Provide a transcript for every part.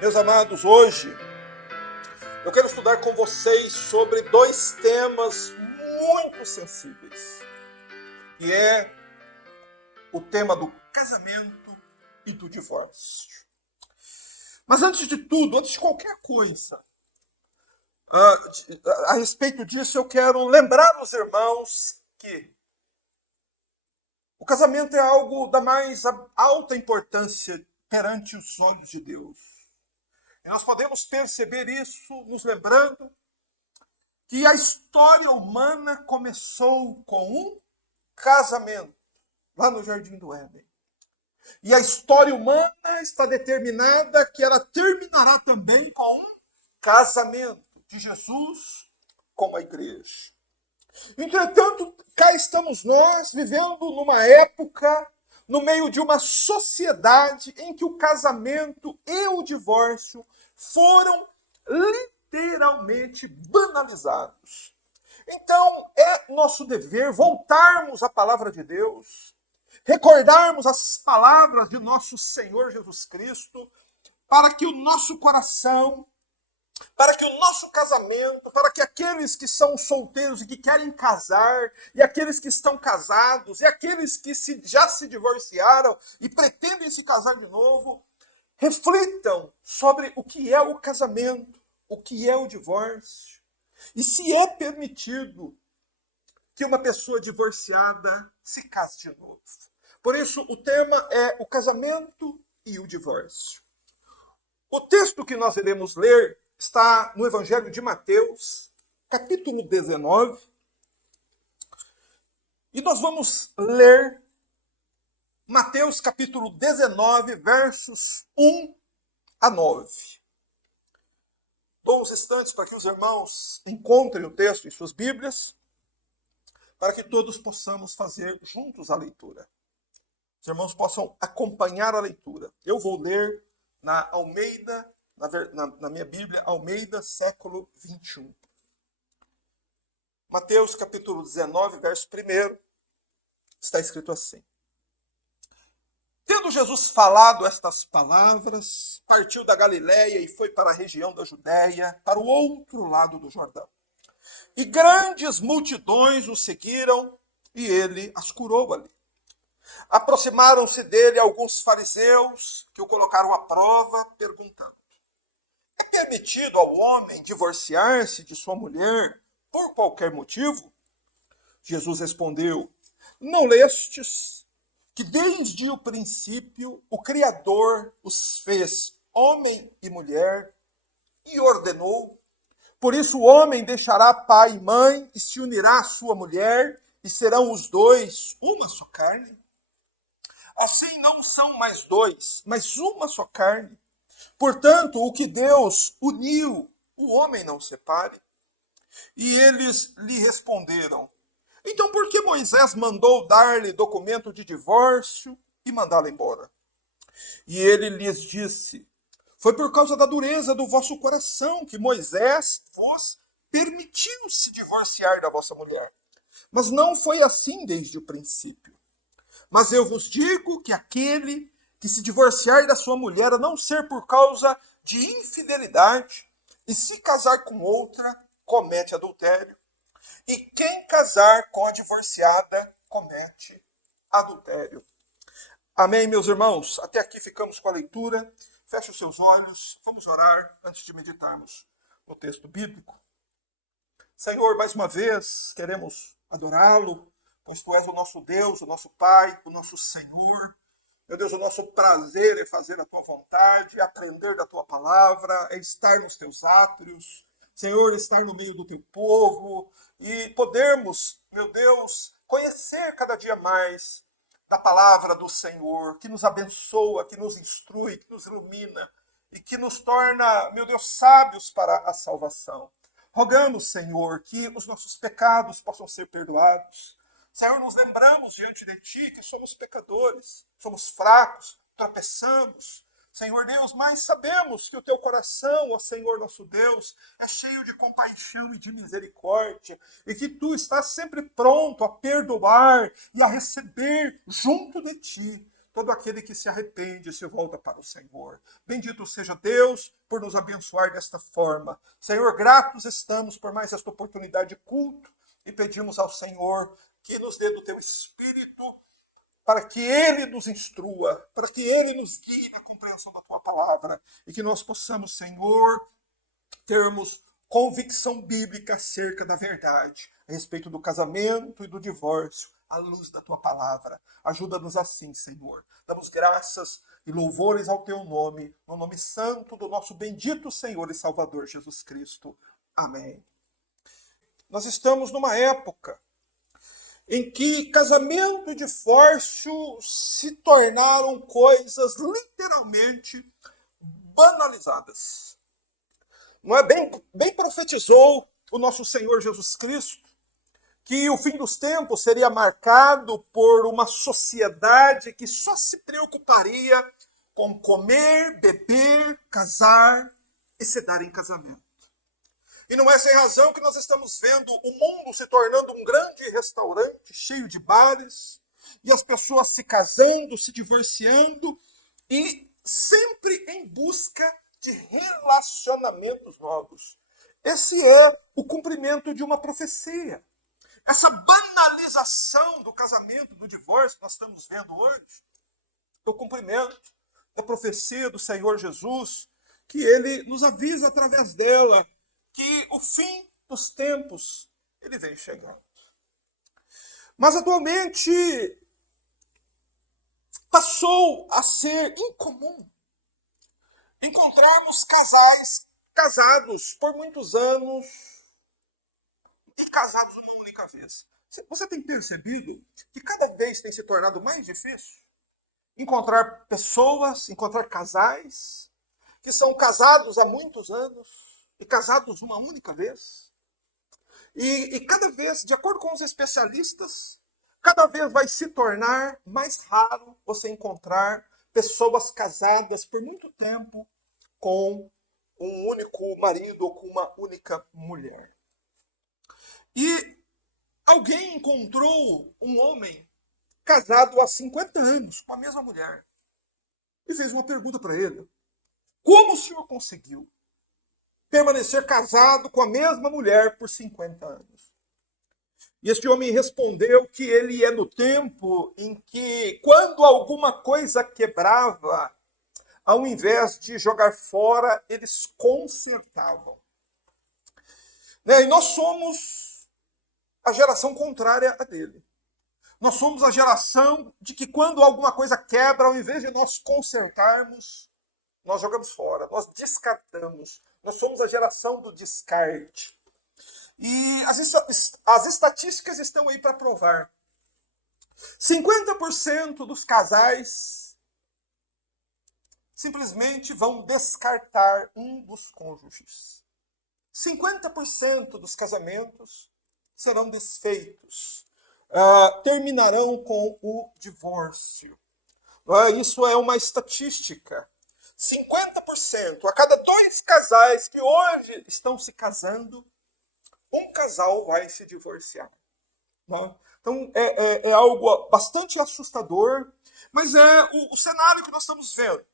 Meus amados, hoje eu quero estudar com vocês sobre dois temas muito sensíveis, que é o tema do casamento e do divórcio. Mas antes de tudo, antes de qualquer coisa, a respeito disso, eu quero lembrar os irmãos que o casamento é algo da mais alta importância perante os olhos de Deus. E nós podemos perceber isso nos lembrando que a história humana começou com um casamento, lá no Jardim do Éden. E a história humana está determinada que ela terminará também com um casamento de Jesus com a igreja. Entretanto, cá estamos nós vivendo numa época, no meio de uma sociedade em que o casamento e o divórcio foram literalmente banalizados. Então, é nosso dever voltarmos à palavra de Deus, recordarmos as palavras de nosso Senhor Jesus Cristo, para que o nosso coração, para que o nosso casamento, para que aqueles que são solteiros e que querem casar, e aqueles que estão casados, e aqueles que já se divorciaram e pretendem se casar de novo, reflitam sobre o que é o casamento, o que é o divórcio, e se é permitido que uma pessoa divorciada se case de novo. Por isso, o tema é o casamento e o divórcio. O texto que nós iremos ler está no Evangelho de Mateus, capítulo 19. E nós vamos ler Mateus, capítulo 19, versos 1 a 9. Dou uns instantes para que os irmãos encontrem o texto em suas Bíblias, para que todos possamos fazer juntos a leitura. Os irmãos possam acompanhar a leitura. Eu vou ler na Almeida, na minha Bíblia, Almeida, século 21. Mateus, capítulo 19, verso 1, está escrito assim. Tendo Jesus falado estas palavras, partiu da Galiléia e foi para a região da Judéia, para o outro lado do Jordão. E grandes multidões o seguiram, e ele as curou ali. Aproximaram-se dele alguns fariseus, que o colocaram à prova, perguntando: é permitido ao homem divorciar-se de sua mulher por qualquer motivo? Jesus respondeu: não lestes que desde o princípio o Criador os fez homem e mulher e ordenou: por isso o homem deixará pai e mãe e se unirá à sua mulher e serão os dois uma só carne? Assim não são mais dois, mas uma só carne. Portanto, o que Deus uniu, o homem não separe. E eles lhe responderam: então por que Moisés mandou dar-lhe documento de divórcio e mandá-lo embora? E ele lhes disse: foi por causa da dureza do vosso coração que Moisés vos permitiu se divorciar da vossa mulher. Mas não foi assim desde o princípio. Mas eu vos digo que aquele que se divorciar da sua mulher, a não ser por causa de infidelidade, e se casar com outra, comete adultério. E quem casar com a divorciada, comete adultério. Amém, meus irmãos? Até aqui ficamos com a leitura. Feche os seus olhos, vamos orar antes de meditarmos no texto bíblico. Senhor, mais uma vez, queremos adorá-lo, pois Tu és o nosso Deus, o nosso Pai, o nosso Senhor. Meu Deus, o nosso prazer é fazer a Tua vontade, aprender da Tua palavra, é estar nos Teus átrios. Senhor, estar no meio do Teu povo e podermos, meu Deus, conhecer cada dia mais da palavra do Senhor, que nos abençoa, que nos instrui, que nos ilumina e que nos torna, meu Deus, sábios para a salvação. Rogamos, Senhor, que os nossos pecados possam ser perdoados. Senhor, nos lembramos diante de Ti que somos pecadores, somos fracos, tropeçamos. Senhor Deus, mas sabemos que o Teu coração, ó Senhor nosso Deus, é cheio de compaixão e de misericórdia, e que Tu estás sempre pronto a perdoar e a receber junto de Ti todo aquele que se arrepende e se volta para o Senhor. Bendito seja Deus por nos abençoar desta forma. Senhor, gratos estamos por mais esta oportunidade de culto e pedimos ao Senhor que nos dê do teu Espírito para que Ele nos instrua, para que Ele nos guie na compreensão da tua palavra e que nós possamos, Senhor, termos convicção bíblica acerca da verdade a respeito do casamento e do divórcio, à luz da tua palavra. Ajuda-nos assim, Senhor. Damos graças e louvores ao teu nome, no nome santo do nosso bendito Senhor e Salvador Jesus Cristo. Amém. Nós estamos numa época em que casamento e divórcio se tornaram coisas literalmente banalizadas. Não é bem profetizou o nosso Senhor Jesus Cristo que o fim dos tempos seria marcado por uma sociedade que só se preocuparia com comer, beber, casar e se dar em casamento. E não é sem razão que nós estamos vendo o mundo se tornando um grande restaurante cheio de bares, e as pessoas se casando, se divorciando, e sempre em busca de relacionamentos novos. Esse é o cumprimento de uma profecia. Essa banalização do casamento, do divórcio que nós estamos vendo hoje, é o cumprimento da profecia do Senhor Jesus, que ele nos avisa através dela que o fim dos tempos ele vem chegando. Mas atualmente passou a ser incomum encontrarmos casais casados por muitos anos e casados uma única vez. Você tem percebido que cada vez tem se tornado mais difícil encontrar pessoas, encontrar casais que são casados há muitos anos e casados uma única vez? E cada vez, de acordo com os especialistas, cada vez vai se tornar mais raro você encontrar pessoas casadas por muito tempo com um único marido ou com uma única mulher. E alguém encontrou um homem casado há 50 anos com a mesma mulher e fez uma pergunta para ele: como o senhor conseguiu permanecer casado com a mesma mulher por 50 anos? E este homem respondeu que ele é do tempo em que, quando alguma coisa quebrava, ao invés de jogar fora, eles consertavam. E nós somos a geração contrária a dele. Nós somos a geração de que, quando alguma coisa quebra, ao invés de nós consertarmos, nós jogamos fora, nós descartamos. Nós somos a geração do descarte. E as estatísticas estão aí para provar. 50% dos casais simplesmente vão descartar um dos cônjuges. 50% dos casamentos serão desfeitos. Terminarão com o divórcio. Isso é uma estatística. 50%. A cada 2 casais que hoje estão se casando, um casal vai se divorciar. Então, é algo bastante assustador, mas é o cenário que nós estamos vendo.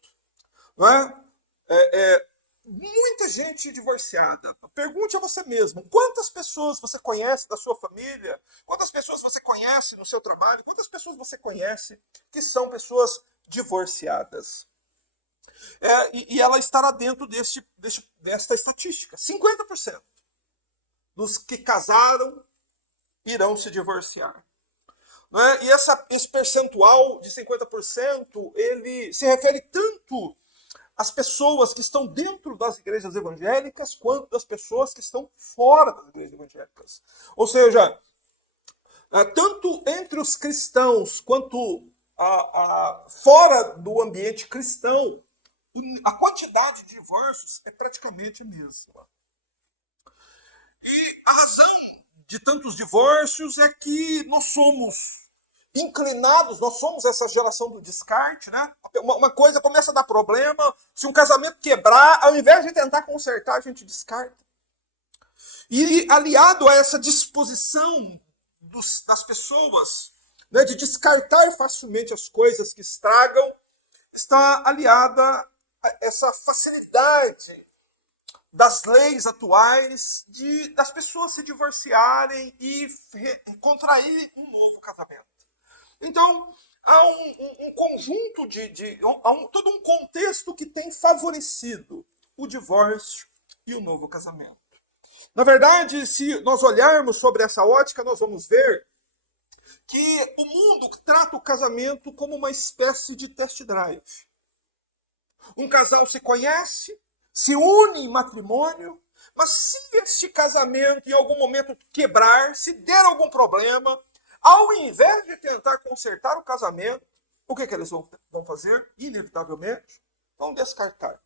Muita gente divorciada. Pergunte a você mesmo: quantas pessoas você conhece da sua família? Quantas pessoas você conhece no seu trabalho? Quantas pessoas você conhece que são pessoas divorciadas? E ela estará dentro desta estatística. 50% dos que casaram irão se divorciar. E esse percentual de 50%, ele se refere tanto às pessoas que estão dentro das igrejas evangélicas, quanto das pessoas que estão fora das igrejas evangélicas. Ou seja, tanto entre os cristãos, quanto fora do ambiente cristão, a quantidade de divórcios é praticamente a mesma. E a razão de tantos divórcios é que nós somos inclinados, nós somos essa geração do descarte, né? Uma coisa começa a dar problema, se um casamento quebrar, ao invés de tentar consertar, a gente descarta. E aliado a essa disposição das pessoas, né, de descartar facilmente as coisas que estragam, está aliada a essa facilidade das leis atuais das pessoas se divorciarem e contrair um novo casamento. Então, há um conjunto todo um contexto que tem favorecido o divórcio e o novo casamento. Na verdade, se nós olharmos sobre essa ótica, nós vamos ver que o mundo trata o casamento como uma espécie de test drive. Um casal se conhece, se une em matrimônio, mas se este casamento em algum momento quebrar, se der algum problema, ao invés de tentar consertar o casamento, o que eles vão fazer? Inevitavelmente, vão descartar.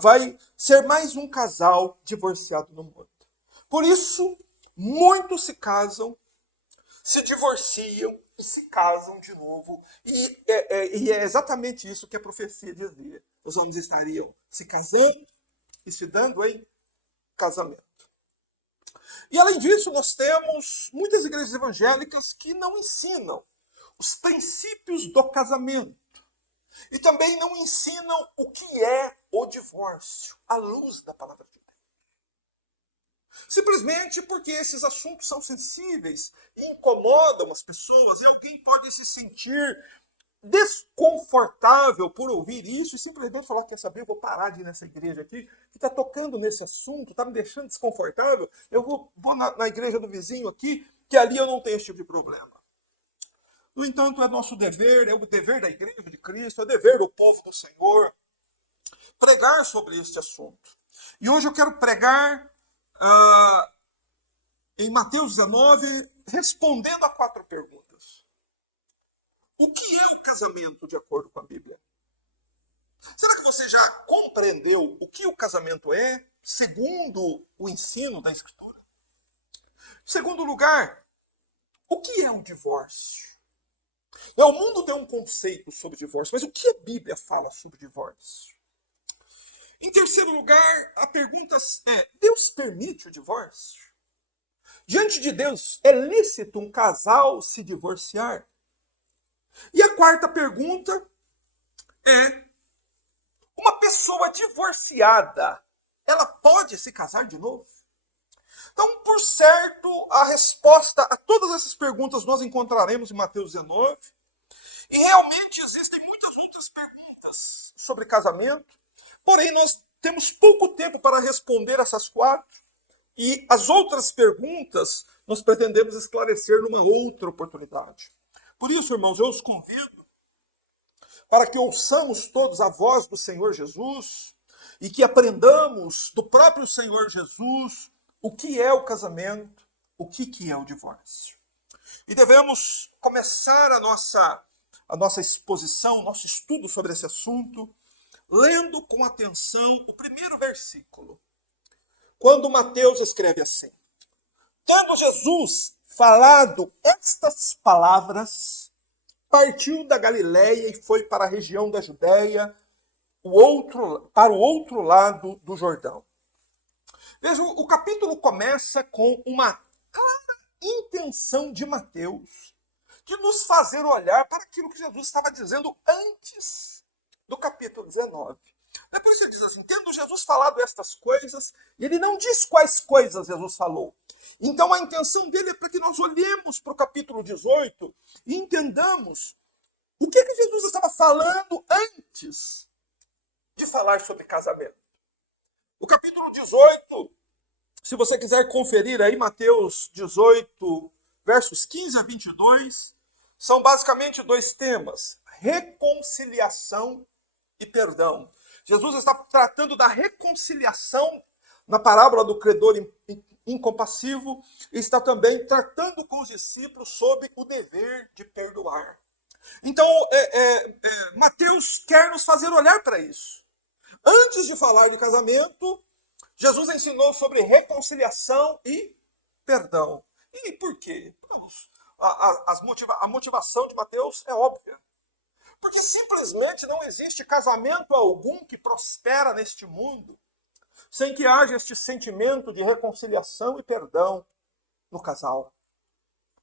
Vai ser mais um casal divorciado no mundo. Por isso, muitos se casam, se divorciam e se casam de novo. E é exatamente isso que a profecia dizia. Os homens estariam se casando e se dando em casamento. E além disso, nós temos muitas igrejas evangélicas que não ensinam os princípios do casamento. E também não ensinam o que é o divórcio, à luz da palavra de Deus. Simplesmente porque esses assuntos são sensíveis e incomodam as pessoas, e alguém pode se sentir desconfortável por ouvir isso e simplesmente falar, quer saber, eu vou parar de ir nessa igreja aqui, que está tocando nesse assunto, está me deixando desconfortável, eu vou na igreja do vizinho aqui, que ali eu não tenho esse tipo de problema. No entanto, é nosso dever, é o dever da igreja de Cristo, é o dever do povo do Senhor, pregar sobre este assunto. E hoje eu quero pregar em Mateus 19, respondendo a 4 perguntas. O que é o casamento de acordo com a Bíblia? Será que você já compreendeu o que o casamento é, segundo o ensino da Escritura? Em segundo lugar, o que é um divórcio? O mundo tem um conceito sobre divórcio, mas o que a Bíblia fala sobre divórcio? Em terceiro lugar, a pergunta é, Deus permite o divórcio? Diante de Deus, é lícito um casal se divorciar? E a quarta pergunta é, uma pessoa divorciada, ela pode se casar de novo? Então, por certo, a resposta a todas essas perguntas nós encontraremos em Mateus 19. E realmente existem muitas outras perguntas sobre casamento, porém nós temos pouco tempo para responder essas 4. E as outras perguntas nós pretendemos esclarecer numa outra oportunidade. Por isso, irmãos, eu os convido para que ouçamos todos a voz do Senhor Jesus e que aprendamos do próprio Senhor Jesus o que é o casamento, o que é o divórcio. E devemos começar a nossa exposição, nosso estudo sobre esse assunto, lendo com atenção o primeiro versículo. Quando Mateus escreve assim: tendo Jesus falado estas palavras, partiu da Galiléia e foi para a região da Judéia, para o outro lado do Jordão. Vejam, o capítulo começa com uma clara intenção de Mateus de nos fazer olhar para aquilo que Jesus estava dizendo antes do capítulo 19. É por isso ele diz assim, tendo Jesus falado estas coisas, e ele não diz quais coisas Jesus falou. Então a intenção dele é para que nós olhemos para o capítulo 18 e entendamos o que Jesus estava falando antes de falar sobre casamento. O capítulo 18, se você quiser conferir aí, Mateus 18, versos 15 a 22, são basicamente 2 temas: reconciliação e perdão. Jesus está tratando da reconciliação na parábola do credor incompassivo e está também tratando com os discípulos sobre o dever de perdoar. Então, Mateus quer nos fazer olhar para isso. Antes de falar de casamento, Jesus ensinou sobre reconciliação e perdão. E por quê? A motivação de Mateus é óbvia. Porque simplesmente não existe casamento algum que prospera neste mundo sem que haja este sentimento de reconciliação e perdão no casal.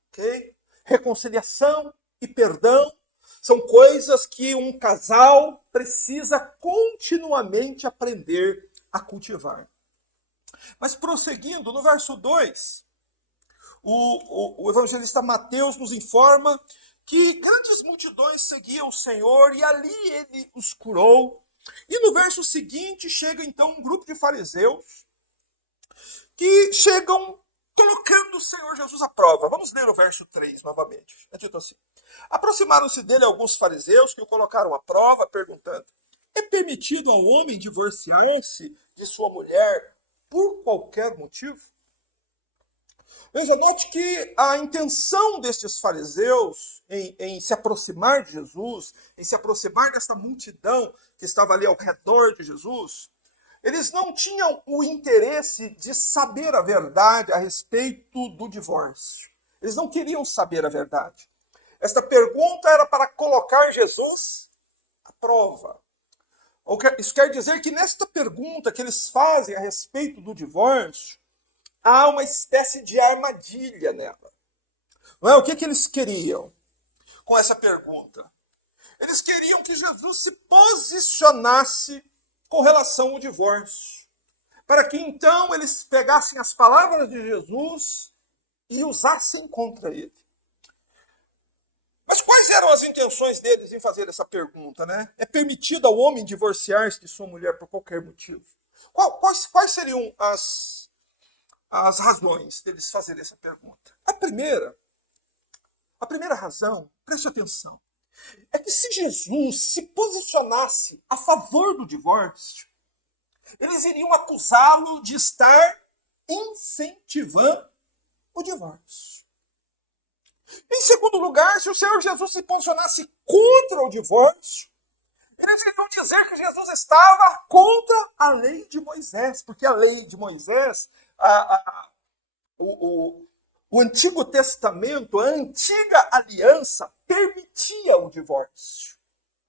Ok? reconciliação e perdão são coisas que um casal precisa continuamente aprender a cultivar. Mas prosseguindo, no verso 2, o evangelista Mateus nos informa que grandes multidões seguiam o Senhor e ali ele os curou. E no verso seguinte chega então um grupo de fariseus que chegam colocando o Senhor Jesus à prova. Vamos ler o verso 3 novamente. É dito assim: aproximaram-se dele alguns fariseus que o colocaram à prova, perguntando: é permitido ao homem divorciar-se de sua mulher por qualquer motivo? Veja, note que a intenção destes fariseus em se aproximar de Jesus, em se aproximar desta multidão que estava ali ao redor de Jesus, eles não tinham o interesse de saber a verdade a respeito do divórcio. Eles não queriam saber a verdade. Esta pergunta era para colocar Jesus à prova. Isso quer dizer que nesta pergunta que eles fazem a respeito do divórcio, há uma espécie de armadilha nela. Não é? O que eles queriam com essa pergunta? Eles queriam que Jesus se posicionasse com relação ao divórcio, para que então eles pegassem as palavras de Jesus e usassem contra ele. Mas quais eram as intenções deles em fazer essa pergunta, né? É permitido ao homem divorciar-se de sua mulher por qualquer motivo? Quais seriam as razões deles fazerem essa pergunta? A primeira razão, preste atenção, é que se Jesus se posicionasse a favor do divórcio, eles iriam acusá-lo de estar incentivando o divórcio. Em segundo lugar, se o Senhor Jesus se posicionasse contra o divórcio, eles iriam dizer que Jesus estava contra a lei de Moisés, porque a lei de Moisés, o Antigo Testamento, a antiga aliança, permitia o divórcio.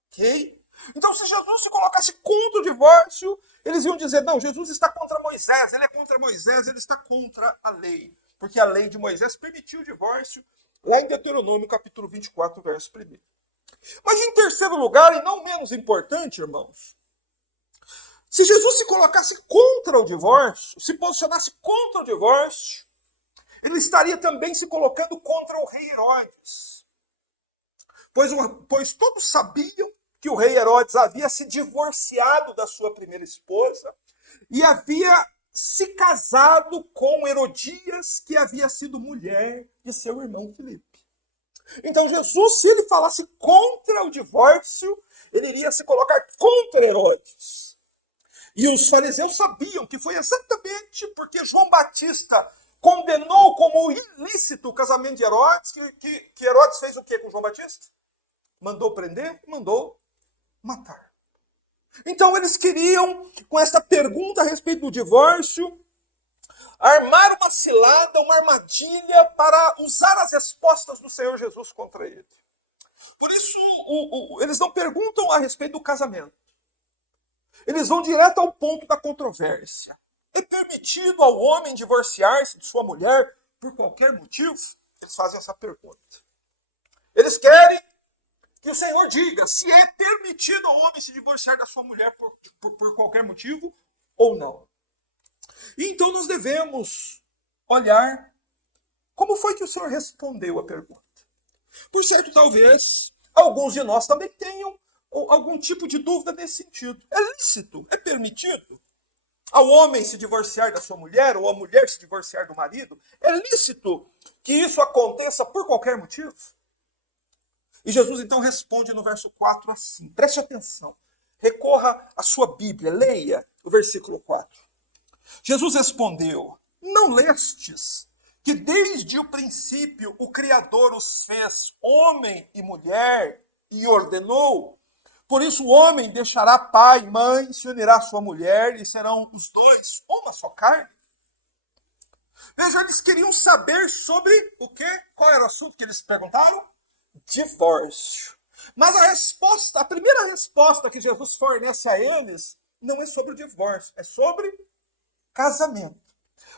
Ok? Então, se Jesus se colocasse contra o divórcio, eles iam dizer: não, Jesus está contra Moisés, ele é contra Moisés, ele está contra a lei. Porque a lei de Moisés permitiu o divórcio, lá em Deuteronômio, capítulo 24, verso 1. Mas em terceiro lugar, e não menos importante, irmãos, se Jesus se colocasse contra o divórcio, se posicionasse contra o divórcio, ele estaria também se colocando contra o rei Herodes. Pois todos sabiam que o rei Herodes havia se divorciado da sua primeira esposa e havia se casado com Herodias, que havia sido mulher de seu irmão Filipe. Então Jesus, se ele falasse contra o divórcio, ele iria se colocar contra Herodes. E os fariseus sabiam que foi exatamente porque João Batista condenou como ilícito o casamento de Herodes, que Herodes fez o que com João Batista? Mandou prender, mandou matar. Então eles queriam, com esta pergunta a respeito do divórcio, armar uma cilada, uma armadilha para usar as respostas do Senhor Jesus contra ele. Por isso, eles não perguntam a respeito do casamento. Eles vão direto ao ponto da controvérsia. É permitido ao homem divorciar-se de sua mulher por qualquer motivo? Eles fazem essa pergunta. Eles querem que o Senhor diga se é permitido ao homem se divorciar da sua mulher por qualquer motivo ou não. E então nós devemos olhar como foi que o Senhor respondeu a pergunta. Por certo, talvez alguns de nós também tenham algum tipo de dúvida nesse sentido. É lícito, é permitido ao homem se divorciar da sua mulher ou a mulher se divorciar do marido? É lícito que isso aconteça por qualquer motivo? E Jesus então responde no verso 4 assim, preste atenção, recorra à sua Bíblia, leia o versículo 4. Jesus respondeu: não lestes que desde o princípio o Criador os fez homem e mulher e ordenou? Por isso o homem deixará pai e mãe, se unirá à sua mulher e serão os dois uma só carne. Veja, eles queriam saber sobre o quê? Qual era o assunto que eles perguntaram? Divórcio. Mas a primeira resposta que Jesus fornece a eles não é sobre o divórcio, é sobre casamento.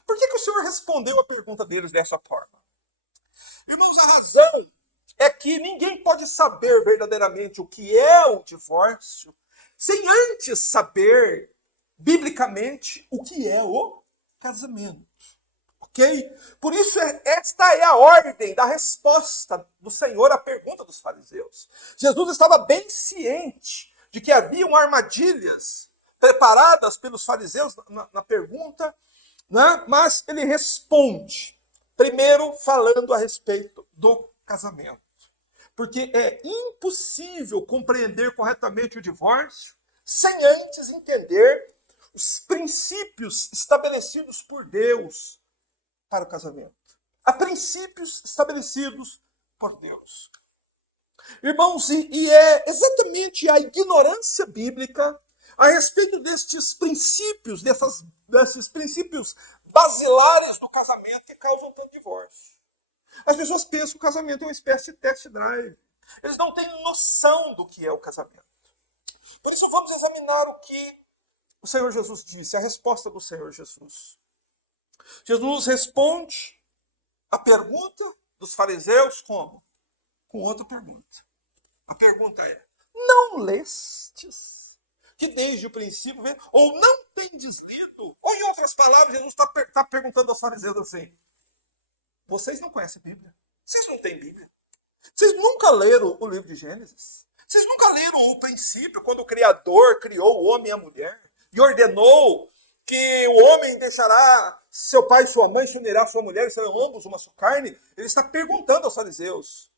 Por que o Senhor respondeu a pergunta deles dessa forma? Irmãos, a razão é que ninguém pode saber verdadeiramente o que é o divórcio sem antes saber, biblicamente, o que é o casamento. Ok? Por isso, esta é a ordem da resposta do Senhor à pergunta dos fariseus. Jesus estava bem ciente de que haviam armadilhas preparadas pelos fariseus na pergunta, né? Mas ele responde, primeiro falando a respeito do casamento. Porque é impossível compreender corretamente o divórcio sem antes entender os princípios estabelecidos por Deus para o casamento. Há princípios estabelecidos por Deus. Irmãos, e é exatamente a ignorância bíblica a respeito destes princípios, desses princípios basilares do casamento que causam tanto divórcio. As pessoas pensam que o casamento é uma espécie de test drive. Eles não têm noção do que é o casamento. Por isso vamos examinar o que o Senhor Jesus disse, a resposta do Senhor Jesus. Jesus responde a pergunta dos fariseus como? Com outra pergunta. A pergunta é, não lestes que desde o princípio, ou não tendes lido? Ou em outras palavras, Jesus está perguntando aos fariseus assim, vocês não conhecem a Bíblia? Vocês não têm Bíblia? Vocês nunca leram o livro de Gênesis? Vocês nunca leram o princípio, quando o Criador criou o homem e a mulher e ordenou que o homem deixará seu pai e sua mãe, se unirá a sua mulher, e serão ambos uma só carne? Ele está perguntando aos fariseus,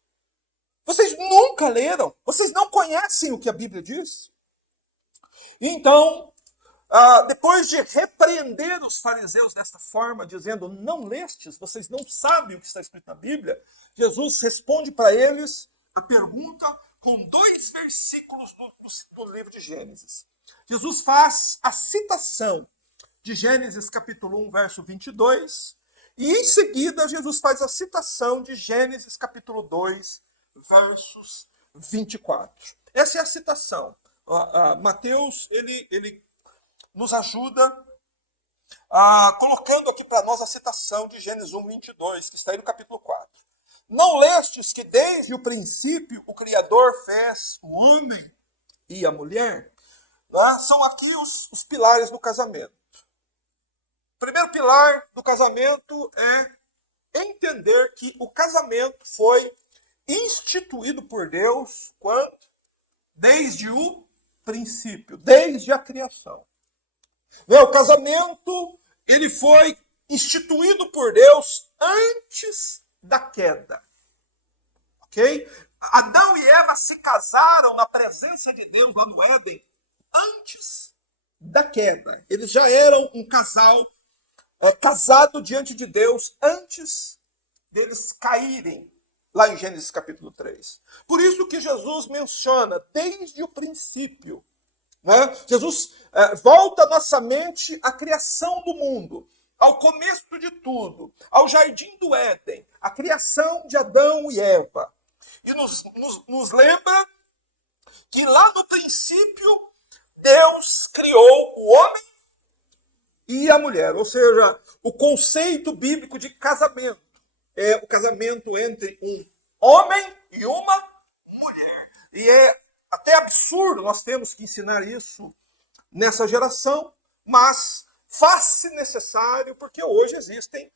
vocês nunca leram? Vocês não conhecem o que a Bíblia diz? Então, depois de repreender os fariseus desta forma, dizendo, não lestes, vocês não sabem o que está escrito na Bíblia, Jesus responde para eles a pergunta com 2 versículos do livro de Gênesis. Jesus faz a citação de Gênesis capítulo 1, verso 22, e em seguida Jesus faz a citação de Gênesis capítulo 2, versos 24. Essa é a citação. Mateus, ele nos ajuda colocando aqui para nós a citação de Gênesis 1, 22, que está aí no capítulo 4. Não lestes que desde o princípio o Criador fez o homem e a mulher? São aqui os pilares do casamento. O primeiro pilar do casamento é entender que o casamento foi instituído por Deus quando? Desde o princípio, desde a criação. O casamento, ele foi instituído por Deus antes da queda. Ok? Adão e Eva se casaram na presença de Deus lá no Éden antes da queda. Eles já eram um casal casado diante de Deus antes deles caírem lá em Gênesis capítulo 3. Por isso que Jesus menciona desde o princípio. Jesus volta a nossa mente à criação do mundo, ao começo de tudo, ao jardim do Éden, à criação de Adão e Eva. E nos lembra que lá no princípio Deus criou o homem e a mulher. Ou seja, o conceito bíblico de casamento é o casamento entre um homem e uma mulher. E é até absurdo, nós temos que ensinar isso nessa geração, mas faz-se necessário, porque hoje existem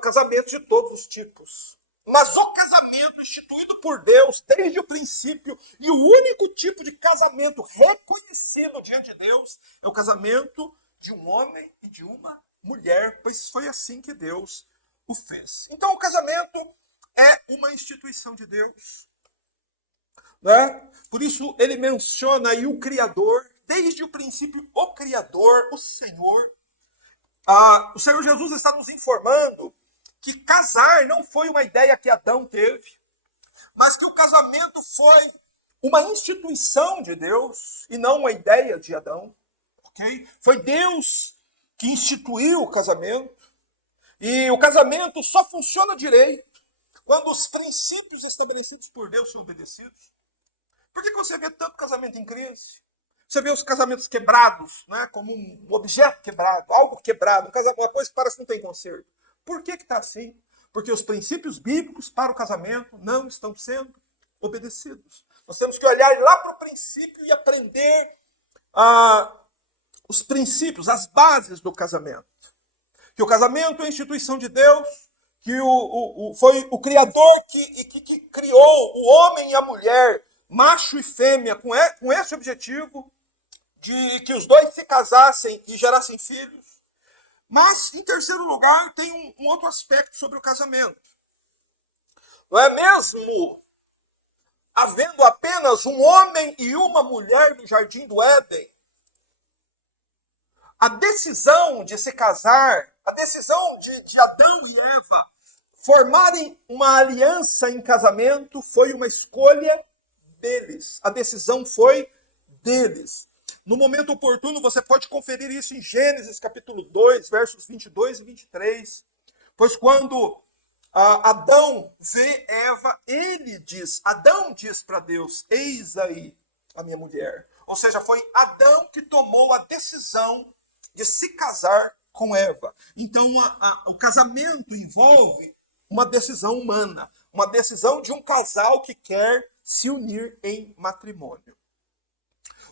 casamentos de todos os tipos. Mas o casamento instituído por Deus desde o princípio, e o único tipo de casamento reconhecido diante de Deus, é o casamento de um homem e de uma mulher, pois foi assim que Deus o fez. Então o casamento é uma instituição de Deus. Por isso ele menciona aí o Criador, desde o princípio o Criador, o Senhor. O Senhor Jesus está nos informando que casar não foi uma ideia que Adão teve, mas que o casamento foi uma instituição de Deus e não uma ideia de Adão. Okay? Foi Deus que instituiu o casamento, e o casamento só funciona direito quando os princípios estabelecidos por Deus são obedecidos. Por que você vê tanto casamento em crise? Você vê os casamentos quebrados, como um objeto quebrado, algo quebrado, uma coisa que parece que não tem conserto. Por que está assim? Porque os princípios bíblicos para o casamento não estão sendo obedecidos. Nós temos que olhar lá para o princípio e aprender os princípios, as bases do casamento. Que o casamento é a instituição de Deus, que foi o Criador que criou o homem e a mulher, macho e fêmea, com esse objetivo de que os dois se casassem e gerassem filhos. Mas, em terceiro lugar, tem um outro aspecto sobre o casamento. Não é mesmo havendo apenas um homem e uma mulher no Jardim do Éden, a decisão de se casar, a decisão de Adão e Eva formarem uma aliança em casamento foi uma escolha deles. A decisão foi deles. No momento oportuno, você pode conferir isso em Gênesis capítulo 2, versos 22 e 23. Pois quando Adão vê Eva, Adão diz para Deus, eis aí a minha mulher. Ou seja, foi Adão que tomou a decisão de se casar com Eva. Então, o casamento envolve uma decisão humana, uma decisão de um casal que quer se unir em matrimônio.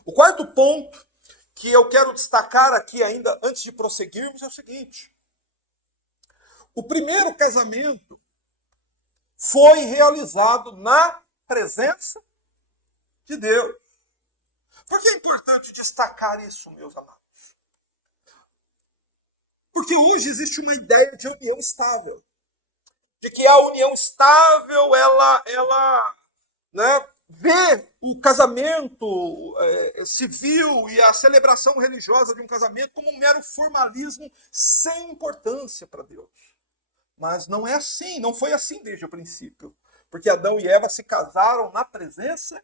O quarto ponto que eu quero destacar aqui ainda antes de prosseguirmos é o seguinte. O primeiro casamento foi realizado na presença de Deus. Por que é importante destacar isso, meus amados? Porque hoje existe uma ideia de união estável. De que a união estável, ela vê o casamento civil e a celebração religiosa de um casamento como um mero formalismo sem importância para Deus. Mas não é assim, não foi assim desde o princípio. Porque Adão e Eva se casaram na presença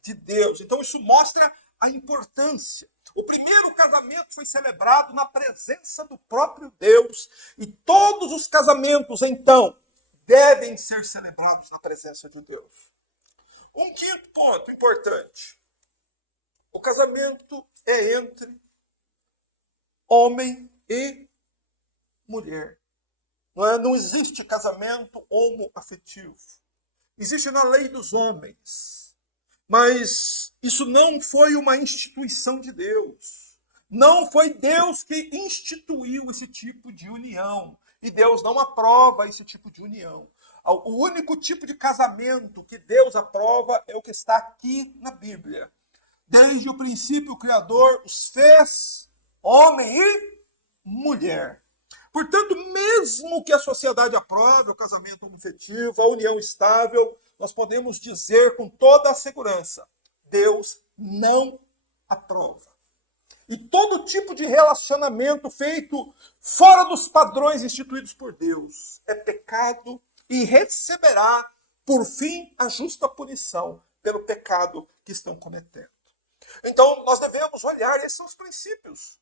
de Deus. Então isso mostra a importância. O primeiro casamento foi celebrado na presença do próprio Deus. E todos os casamentos, então, devem ser celebrados na presença de Deus. Um quinto ponto importante. O casamento é entre homem e mulher. Não existe casamento homoafetivo. Existe na lei dos homens. Mas isso não foi uma instituição de Deus. Não foi Deus que instituiu esse tipo de união. E Deus não aprova esse tipo de união. O único tipo de casamento que Deus aprova é o que está aqui na Bíblia. Desde o princípio, o Criador os fez homem e mulher. Portanto, mesmo que a sociedade aprove o casamento homoafetivo, a união estável, nós podemos dizer com toda a segurança, Deus não aprova. E todo tipo de relacionamento feito fora dos padrões instituídos por Deus é pecado e receberá, por fim, a justa punição pelo pecado que estão cometendo. Então, nós devemos olhar, esses são os princípios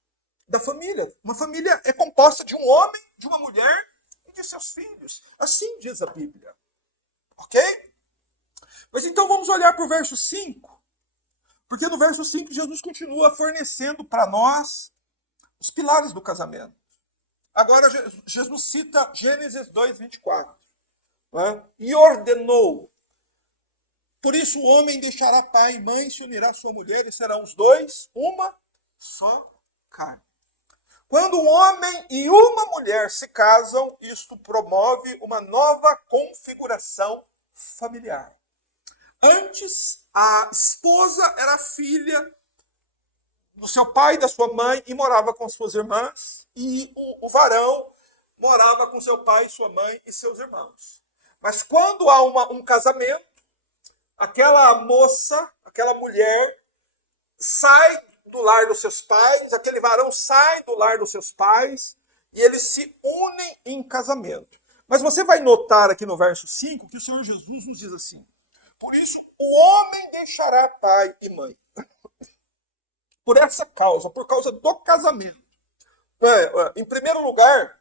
da família. Uma família é composta de um homem, de uma mulher e de seus filhos. Assim diz a Bíblia. Ok? Mas então vamos olhar para o verso 5. Porque no verso 5 Jesus continua fornecendo para nós os pilares do casamento. Agora Jesus cita Gênesis 2, 24. E ordenou. Por isso o homem deixará pai e mãe, se unirá à sua mulher e serão os dois uma só carne. Quando um homem e uma mulher se casam, isto promove uma nova configuração familiar. Antes, a esposa era filha do seu pai e da sua mãe e morava com suas irmãs, e o varão morava com seu pai, sua mãe e seus irmãos. Mas quando há um casamento, aquela moça, aquela mulher, sai do lar dos seus pais, aquele varão sai do lar dos seus pais, e eles se unem em casamento. Mas você vai notar aqui no verso 5 que o Senhor Jesus nos diz assim: por isso o homem deixará pai e mãe. Por essa causa, por causa do casamento. Em primeiro lugar,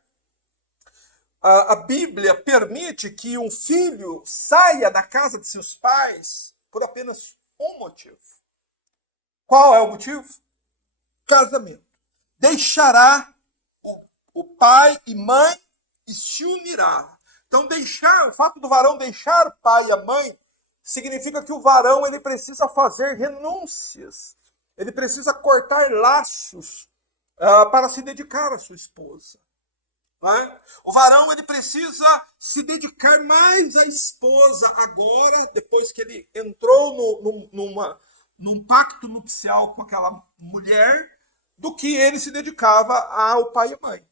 a Bíblia permite que um filho saia da casa de seus pais por apenas um motivo. Qual é o motivo? Casamento. Deixará o pai e mãe e se unirá. Então o fato do varão deixar pai e a mãe significa que o varão ele precisa fazer renúncias, ele precisa cortar laços para se dedicar à sua esposa. Não é? O varão ele precisa se dedicar mais à esposa agora, depois que ele entrou num pacto nupcial com aquela mulher, do que ele se dedicava ao pai e mãe.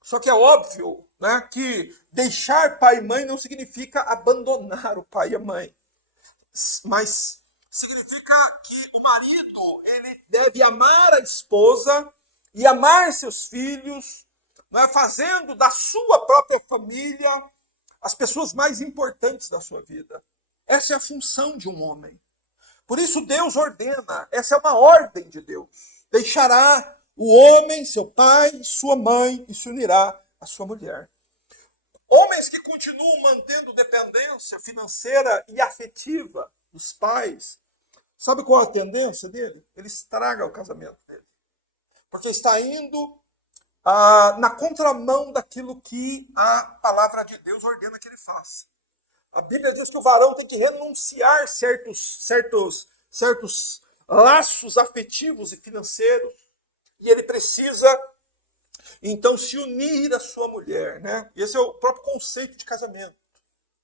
Só que é óbvio, né, que deixar pai e mãe não significa abandonar o pai e a mãe. Mas significa que o marido ele deve amar a esposa e amar seus filhos, né, fazendo da sua própria família as pessoas mais importantes da sua vida. Essa é a função de um homem. Por isso Deus ordena, essa é uma ordem de Deus. Deixará o homem, seu pai, sua mãe, e se unirá à sua mulher. Homens que continuam mantendo dependência financeira e afetiva dos pais, sabe qual é a tendência dele? Ele estraga o casamento dele. Porque está indo na contramão daquilo que a palavra de Deus ordena que ele faça. A Bíblia diz que o varão tem que renunciar certos laços afetivos e financeiros, e ele precisa, então, se unir à sua mulher, né? Esse é o próprio conceito de casamento.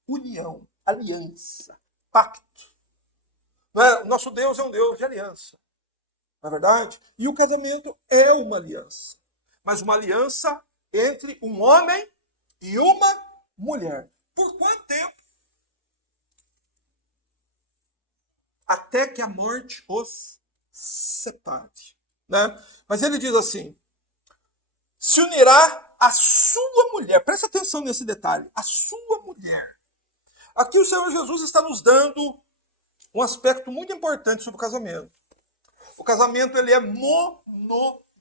União, aliança, pacto. Não é? O nosso Deus é um Deus de aliança, não é verdade? E o casamento é uma aliança. Mas uma aliança entre um homem e uma mulher. Por quanto tempo? Até que a morte os separe. Né? Mas ele diz assim, se unirá a sua mulher. Presta atenção nesse detalhe. A sua mulher. Aqui o Senhor Jesus está nos dando um aspecto muito importante sobre o casamento. O casamento ele é monogâmico.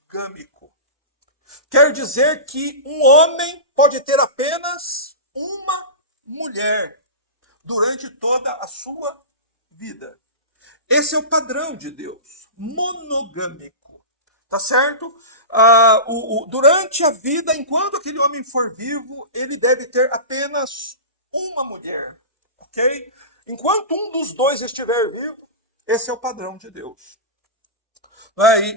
Quer dizer que um homem pode ter apenas uma mulher durante toda a sua vida. Esse é o padrão de Deus, monogâmico. Tá certo? Durante a vida, enquanto aquele homem for vivo, ele deve ter apenas uma mulher. Ok? Enquanto um dos dois estiver vivo, esse é o padrão de Deus.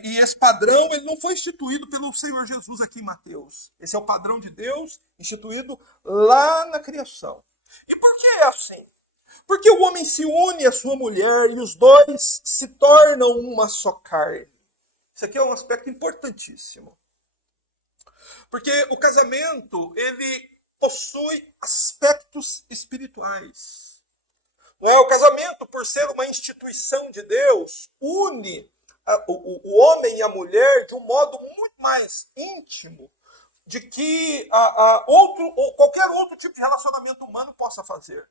E esse padrão ele não foi instituído pelo Senhor Jesus aqui em Mateus. Esse é o padrão de Deus instituído lá na criação. E por que é assim? Porque o homem se une à sua mulher e os dois se tornam uma só carne. Isso aqui é um aspecto importantíssimo. Porque o casamento, ele possui aspectos espirituais. O casamento, por ser uma instituição de Deus, une o homem e a mulher de um modo muito mais íntimo de que qualquer outro tipo de relacionamento humano possa fazer.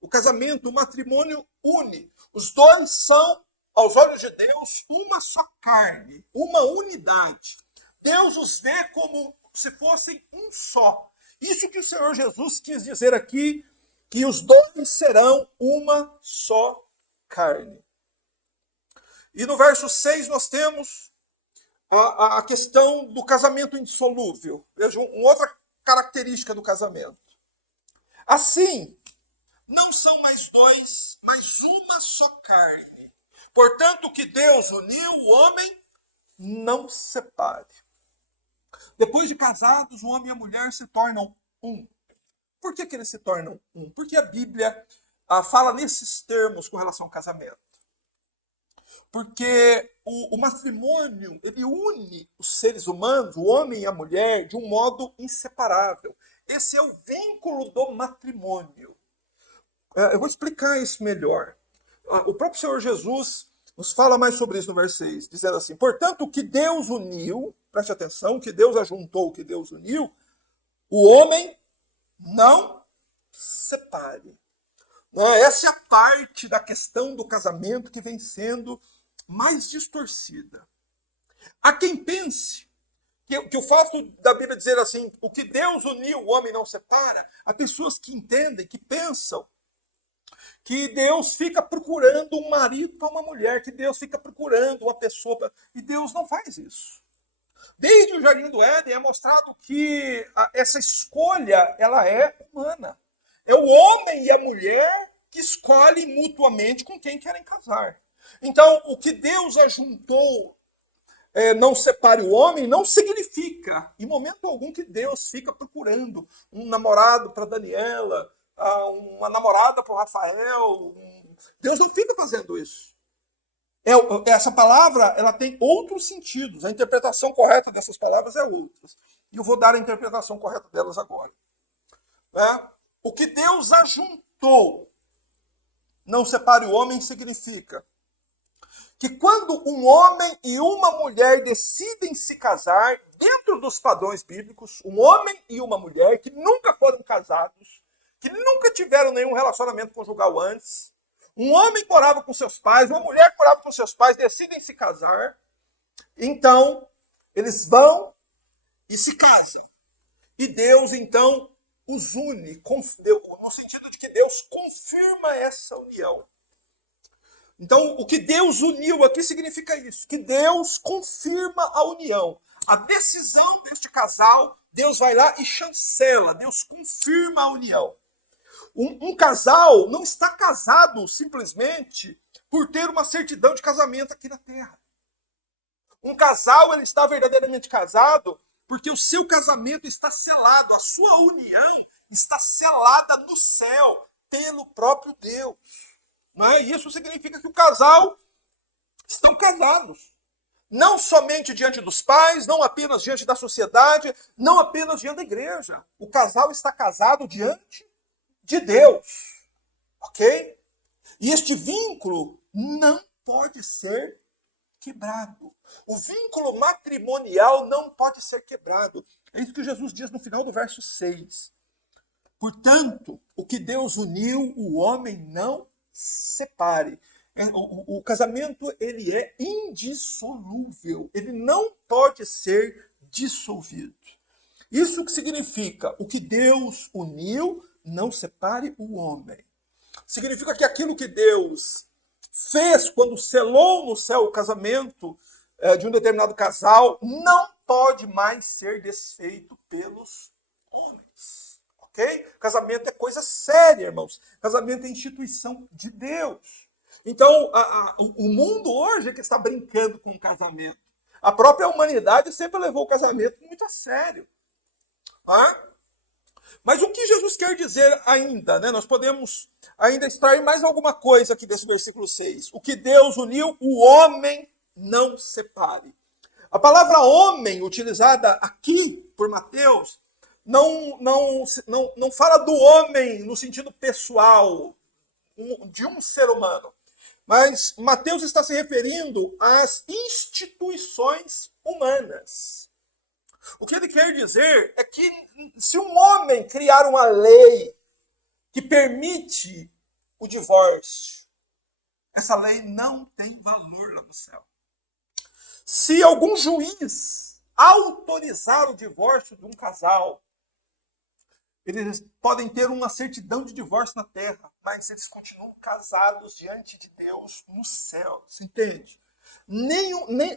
O casamento, o matrimônio une. Os dois são, aos olhos de Deus, uma só carne, uma unidade. Deus os vê como se fossem um só. Isso que o Senhor Jesus quis dizer aqui, que os dois serão uma só carne. E no verso 6 nós temos a questão do casamento indissolúvel. Veja, uma outra característica do casamento. Assim, não são mais dois, mas uma só carne. Portanto, o que Deus uniu, o homem não separe. Depois de casados, o homem e a mulher se tornam um. Por que eles se tornam um? Porque a Bíblia fala nesses termos com relação ao casamento. Porque o matrimônio, ele une os seres humanos, o homem e a mulher, de um modo inseparável. Esse é o vínculo do matrimônio. Eu vou explicar isso melhor. O próprio Senhor Jesus nos fala mais sobre isso no verso 6, dizendo assim, portanto, o que Deus uniu, preste atenção, o que Deus ajuntou, o que Deus uniu, o homem não separe. Essa é a parte da questão do casamento que vem sendo mais distorcida. Há quem pense que o fato da Bíblia dizer assim, o que Deus uniu, o homem não separa, há pessoas que entendem, que pensam que Deus fica procurando um marido para uma mulher, que Deus fica procurando uma pessoa, e Deus não faz isso. Desde o Jardim do Éden é mostrado que essa escolha ela é humana. É o homem e a mulher que escolhem mutuamente com quem querem casar. Então, o que Deus ajuntou, não separe o homem, não significa, em momento algum, que Deus fica procurando um namorado para Daniela, uma namorada para o Rafael. Deus não fica fazendo isso. Essa palavra ela tem outros sentidos. A interpretação correta dessas palavras é outras. E eu vou dar a interpretação correta delas agora. O que Deus ajuntou, não separe o homem, significa que quando um homem e uma mulher decidem se casar, dentro dos padrões bíblicos, um homem e uma mulher que nunca foram casados, que nunca tiveram nenhum relacionamento conjugal antes, um homem morava com seus pais, uma mulher morava com seus pais, decidem se casar, então eles vão e se casam. E Deus, então, os une, no sentido de que Deus confirma essa união. Então, o que Deus uniu aqui significa isso, que Deus confirma a união. A decisão deste casal, Deus vai lá e chancela, Deus confirma a união. Um casal não está casado simplesmente por ter uma certidão de casamento aqui na Terra. Um casal ele está verdadeiramente casado porque o seu casamento está selado, a sua união está selada no céu pelo próprio Deus. Não é? Isso significa que o casal estão casados. Não somente diante dos pais, não apenas diante da sociedade, não apenas diante da igreja. O casal está casado diante de Deus. Ok? E este vínculo não pode ser quebrado. O vínculo matrimonial não pode ser quebrado. É isso que Jesus diz no final do verso 6. Portanto, o que Deus uniu, o homem não separe. O casamento ele é indissolúvel. Ele não pode ser dissolvido. Isso que significa o que Deus uniu, não separe o homem. Significa que aquilo que Deus fez quando selou no céu o casamento de um determinado casal não pode mais ser desfeito pelos homens. Ok? Casamento é coisa séria, irmãos. Casamento é instituição de Deus. Então, o mundo hoje é que está brincando com o casamento. A própria humanidade sempre levou o casamento muito a sério. Mas o que Jesus quer dizer ainda? Né? Nós podemos ainda extrair mais alguma coisa aqui desse versículo 6. O que Deus uniu, o homem não separe. A palavra homem, utilizada aqui por Mateus, não fala do homem no sentido pessoal, de um ser humano. Mas Mateus está se referindo às instituições humanas. O que ele quer dizer é que se um homem criar uma lei que permite o divórcio, essa lei não tem valor lá no céu. Se algum juiz autorizar o divórcio de um casal, eles podem ter uma certidão de divórcio na terra, mas eles continuam casados diante de Deus no céu. Você entende?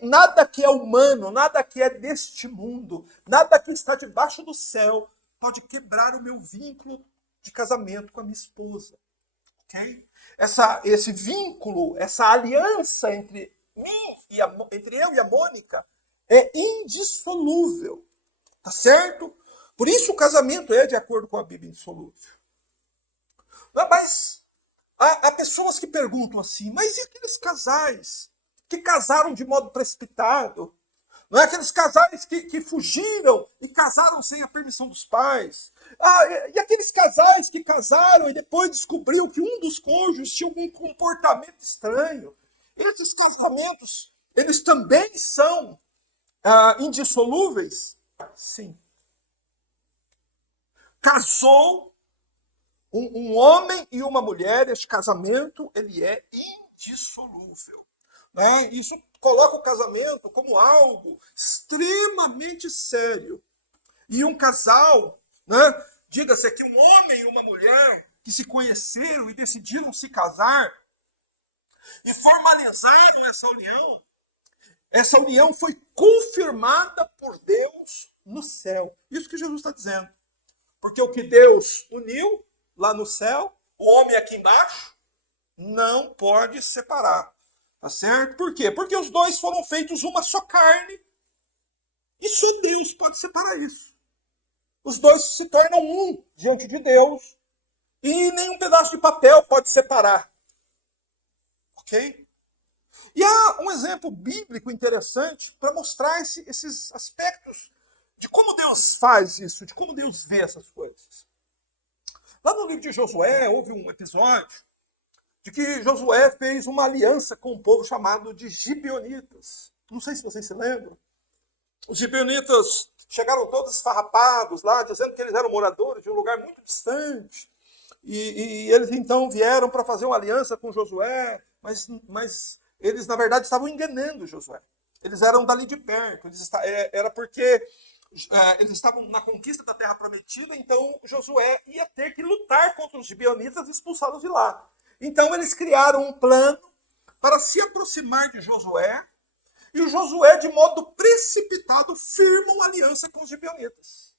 Nada que é humano, nada que é deste mundo, nada que está debaixo do céu pode quebrar o meu vínculo de casamento com a minha esposa. Okay? Esse vínculo, essa aliança entre entre eu e a Mônica é indissolúvel. Tá certo? Por isso o casamento é de acordo com a Bíblia indissolúvel. Mas há pessoas que perguntam assim, mas e aqueles casais que casaram de modo precipitado? Não é aqueles casais que fugiram e casaram sem a permissão dos pais? E aqueles casais que casaram e depois descobriu que um dos cônjuges tinha algum comportamento estranho? Esses casamentos, eles também são indissolúveis? Sim. Casou um homem e uma mulher, este casamento ele é indissolúvel. Né? Isso coloca o casamento como algo extremamente sério. E um casal, né? Diga-se que um homem e uma mulher que se conheceram e decidiram se casar e formalizaram essa união, Essa união foi confirmada por Deus no céu. Isso que Jesus está dizendo. Porque o que Deus uniu lá no céu, o homem aqui embaixo, não pode separar. Tá certo? Por quê? Porque os dois foram feitos uma só carne. E só Deus pode separar isso. Os dois se tornam um diante de Deus. E nenhum pedaço de papel pode separar. Ok? E há um exemplo bíblico interessante para mostrar esses aspectos de como Deus faz isso, de como Deus vê essas coisas. Lá no livro de Josué, houve um episódio de que Josué fez uma aliança com um povo chamado de Gibeonitas. Não sei se vocês se lembram. Os gibeonitas chegaram todos esfarrapados lá, dizendo que eles eram moradores de um lugar muito distante. E eles então vieram para fazer uma aliança com Josué, mas eles, na verdade, estavam enganando Josué. Eles eram dali de perto. Era porque eles estavam na conquista da Terra Prometida, então Josué ia ter que lutar contra os gibeonitas e expulsá-los de lá. Então eles criaram um plano para se aproximar de Josué, e o Josué, de modo precipitado, firma uma aliança com os gibeonitas.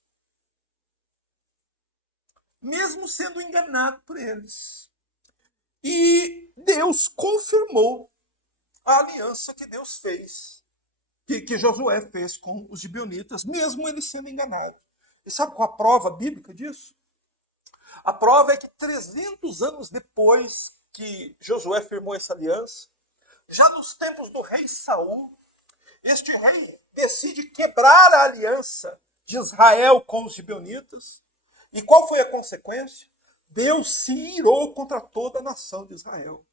Mesmo sendo enganado por eles. E Deus confirmou a aliança que Deus fez, que Josué fez com os gibeonitas, mesmo eles sendo enganados. E sabe qual a prova bíblica disso? A prova é que 300 anos depois que Josué firmou essa aliança, já nos tempos do rei Saul, este rei decide quebrar a aliança de Israel com os gibeonitas. E qual foi a consequência? Deus se irou contra toda a nação de Israel.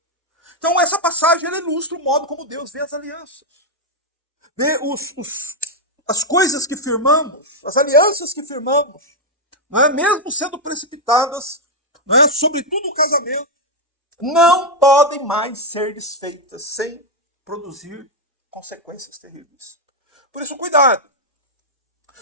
Então essa passagem ela ilustra o modo como Deus vê as alianças. Vê as coisas que firmamos, as alianças que firmamos, não é? Mesmo sendo precipitadas, não é? Sobretudo o casamento, não podem mais ser desfeitas sem produzir consequências terríveis. Por isso, cuidado.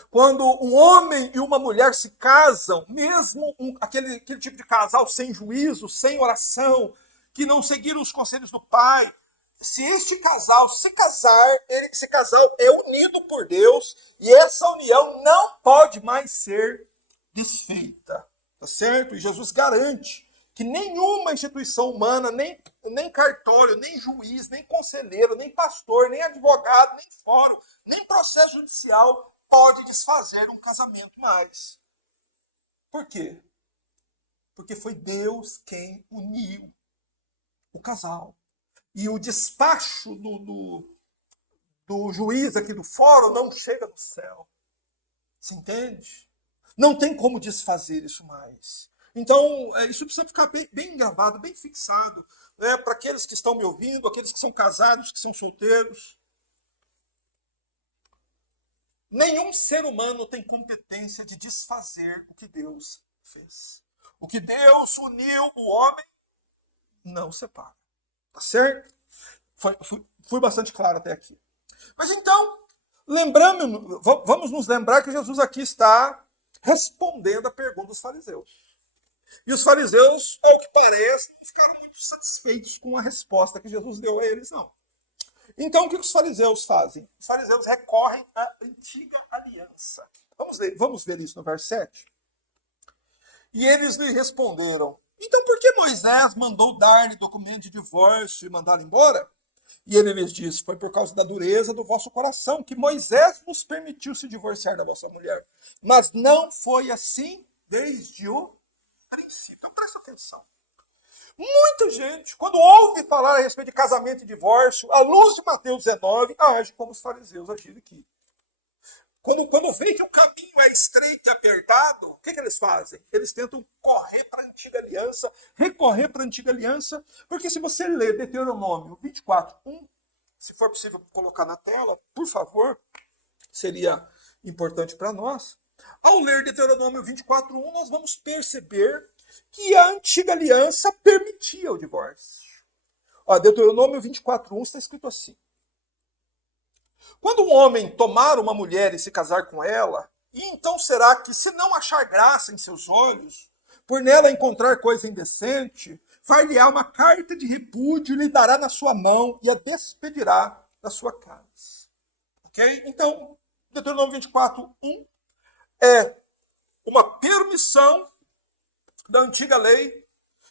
Quando um homem e uma mulher se casam, mesmo aquele tipo de casal sem juízo, sem oração, que não seguiram os conselhos do pai, se este casal se casar, esse casal é unido por Deus e essa união não pode mais ser desfeita. Tá certo? E Jesus garante que nenhuma instituição humana, nem cartório, nem juiz, nem conselheiro, nem pastor, nem advogado, nem fórum, nem processo judicial pode desfazer um casamento mais. Por quê? Porque foi Deus quem uniu o casal. E o despacho do juiz aqui do fórum não chega do céu. Se entende? Não tem como desfazer isso mais. Então, isso precisa ficar bem gravado, bem fixado, né, para aqueles que estão me ouvindo, aqueles que são casados, que são solteiros. Nenhum ser humano tem competência de desfazer o que Deus fez. O que Deus uniu, o homem não separa. Tá certo? Fui bastante claro até aqui. Mas então, vamos nos lembrar que Jesus aqui está respondendo a pergunta dos fariseus. E os fariseus, ao que parece, não ficaram muito satisfeitos com a resposta que Jesus deu a eles, não. Então, o que os fariseus fazem? Os fariseus recorrem à antiga aliança. Vamos ver isso no verso 7. E eles lhe responderam, então por que Moisés mandou dar-lhe documento de divórcio e mandá-lo embora? E ele lhes disse, foi por causa da dureza do vosso coração que Moisés vos permitiu se divorciar da vossa mulher. Mas não foi assim desde o princípio. Então presta atenção. Muita gente, quando ouve falar a respeito de casamento e divórcio, à luz de Mateus 19, age como os fariseus agiram aqui. Quando vê que o caminho é estreito e apertado, o que eles fazem? Eles tentam correr para a antiga aliança, recorrer para a antiga aliança, porque se você ler Deuteronômio 24:1, se for possível colocar na tela, por favor, seria importante para nós. Ao ler Deuteronômio 24:1, nós vamos perceber que a antiga aliança permitia o divórcio. Ó, Deuteronômio 24:1 está escrito assim. Quando um homem tomar uma mulher e se casar com ela, e então será que, se não achar graça em seus olhos, por nela encontrar coisa indecente, far-lhe-á uma carta de repúdio e lhe dará na sua mão e a despedirá da sua casa. Ok? Então, Deuteronômio 24:1 é uma permissão da antiga lei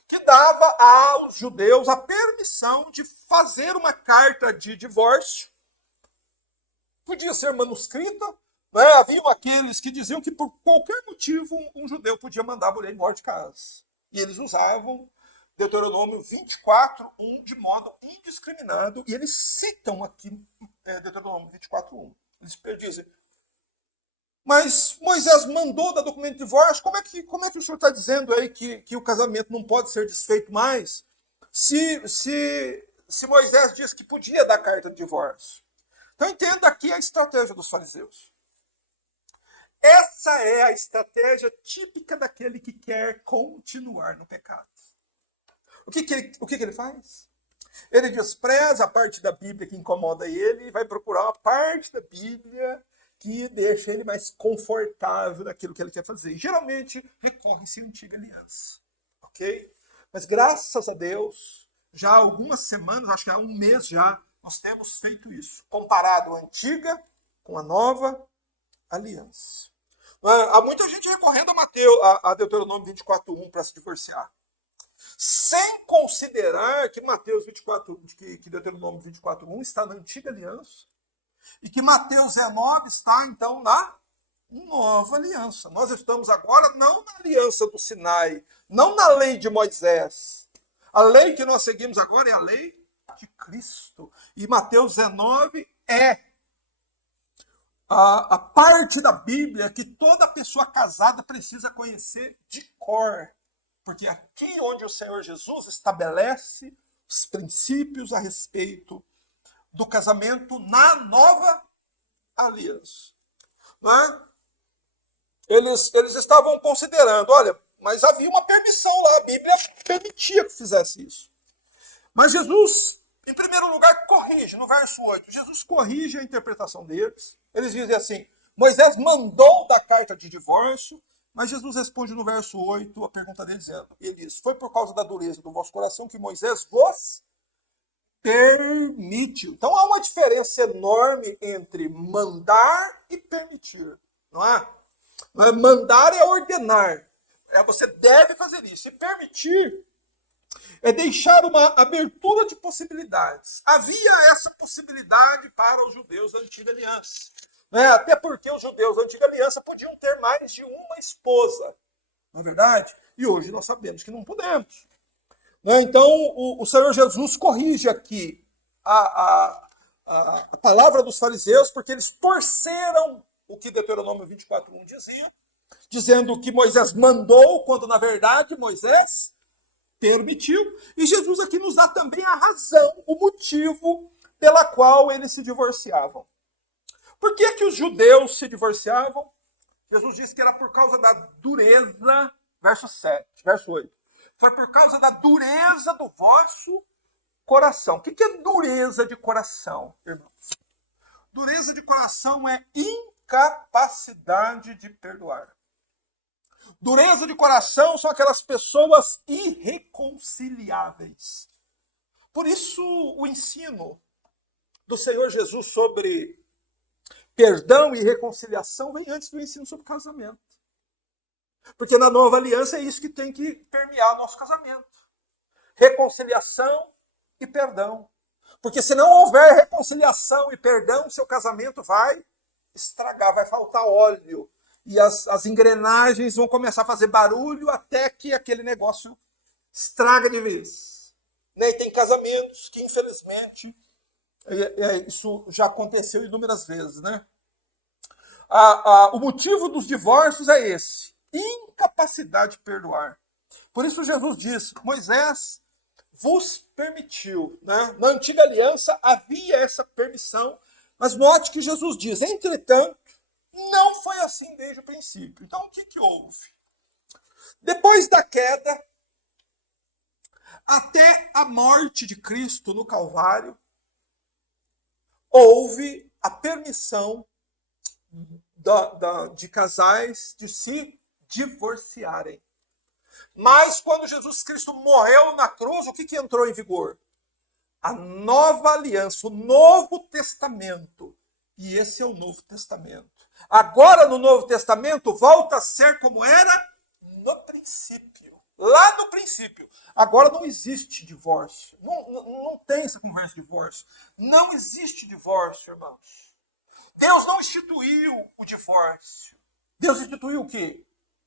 que dava aos judeus a permissão de fazer uma carta de divórcio. Podia ser manuscrita, né? Haviam aqueles que diziam que por qualquer motivo um judeu podia mandar a mulher embora de casa. E eles usavam Deuteronômio 24:1 de modo indiscriminado, e eles citam aqui Deuteronômio 24:1. Eles dizem: mas Moisés mandou dar documento de divórcio, como é que o senhor está dizendo aí que o casamento não pode ser desfeito mais? Se Moisés disse que podia dar carta de divórcio. Então entenda aqui a estratégia dos fariseus. Essa é a estratégia típica daquele que quer continuar no pecado. O que ele faz? Ele despreza a parte da Bíblia que incomoda ele e vai procurar uma parte da Bíblia que deixa ele mais confortável naquilo que ele quer fazer. E, geralmente recorre-se à antiga aliança. Ok? Mas graças a Deus, já há algumas semanas, acho que há um mês já, nós temos feito isso. Comparado a antiga com a nova aliança. Há muita gente recorrendo a Deuteronômio 24:1 para se divorciar. Sem considerar que que Deuteronômio 24:1 está na antiga aliança e que Mateus 19 está, então, na nova aliança. Nós estamos agora não na aliança do Sinai, não na lei de Moisés. A lei que nós seguimos agora é a lei de Cristo. E Mateus 19 é a parte da Bíblia que toda pessoa casada precisa conhecer de cor. Porque aqui onde o Senhor Jesus estabelece os princípios a respeito do casamento na nova aliança. Não é? Eles estavam considerando, olha, mas havia uma permissão lá, a Bíblia permitia que fizesse isso. Mas Jesus, em primeiro lugar, corrige, no verso 8, Jesus corrige a interpretação deles. Eles dizem assim: Moisés mandou dar carta de divórcio, mas Jesus responde no verso 8 a pergunta dele, dizendo: ele diz, foi por causa da dureza do vosso coração que Moisés vos permitiu. Então há uma diferença enorme entre mandar e permitir, não é? Mandar é ordenar, você deve fazer isso. E permitir é deixar uma abertura de possibilidades. Havia essa possibilidade para os judeus da antiga aliança. Até porque os judeus da antiga aliança podiam ter mais de uma esposa. Não é verdade? E hoje nós sabemos que não podemos. Então o Senhor Jesus corrige aqui a palavra dos fariseus, porque eles torceram o que Deuteronômio 24:1 dizia, dizendo que Moisés mandou, quando na verdade Moisés permitiu. E Jesus aqui nos dá também a razão, o motivo pela qual eles se divorciavam. Por que os judeus se divorciavam? Jesus disse que era por causa da dureza, verso 8. Foi por causa da dureza do vosso coração. O que é dureza de coração, irmãos? Dureza de coração é incapacidade de perdoar. Dureza de coração são aquelas pessoas irreconciliáveis. Por isso, o ensino do Senhor Jesus sobre perdão e reconciliação vem antes do ensino sobre casamento. Porque na nova aliança é isso que tem que permear nosso casamento. Reconciliação e perdão. Porque se não houver reconciliação e perdão, seu casamento vai estragar, vai faltar óleo. E as engrenagens vão começar a fazer barulho até que aquele negócio estraga de vez. E tem casamentos que, infelizmente, isso já aconteceu inúmeras vezes, né? O motivo dos divórcios é esse: incapacidade de perdoar. Por isso Jesus diz: Moisés vos permitiu. Né? Na antiga aliança havia essa permissão, mas note que Jesus diz: entretanto, não foi assim desde o princípio. Então o que houve? Depois da queda, até a morte de Cristo no Calvário, houve a permissão de casais de se divorciarem. Mas quando Jesus Cristo morreu na cruz, o que entrou em vigor? A nova aliança, o Novo Testamento. E esse é o Novo Testamento. Agora, no Novo Testamento, volta a ser como era no princípio. Lá no princípio. Agora não existe divórcio. Não tem essa conversa de divórcio. Não existe divórcio, irmãos. Deus não instituiu o divórcio. Deus instituiu o quê?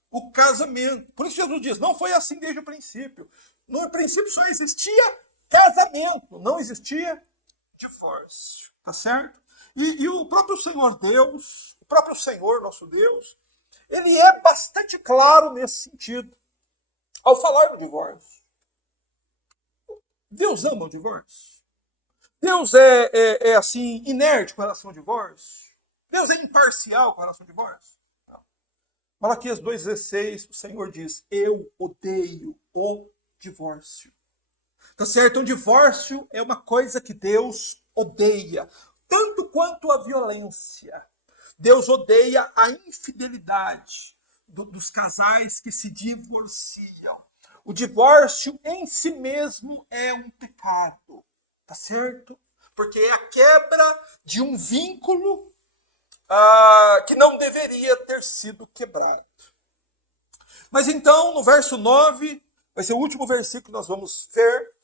O casamento. Por isso Jesus diz, não foi assim desde o princípio. No princípio só existia casamento, não existia divórcio. Tá certo? E o próprio Senhor Deus, o próprio Senhor, nosso Deus, ele é bastante claro nesse sentido. Ao falar do divórcio. Deus ama o divórcio. Deus é assim, inerte com relação ao divórcio. Deus é imparcial com relação ao divórcio. Malaquias 2,16, o Senhor diz, eu odeio o divórcio. Tá certo? O divórcio é uma coisa que Deus odeia, tanto quanto a violência. Deus odeia a infidelidade dos casais que se divorciam. O divórcio em si mesmo é um pecado, tá certo? Porque é a quebra de um vínculo que não deveria ter sido quebrado. Mas então, no verso 9, vai ser o último versículo que nós vamos ver,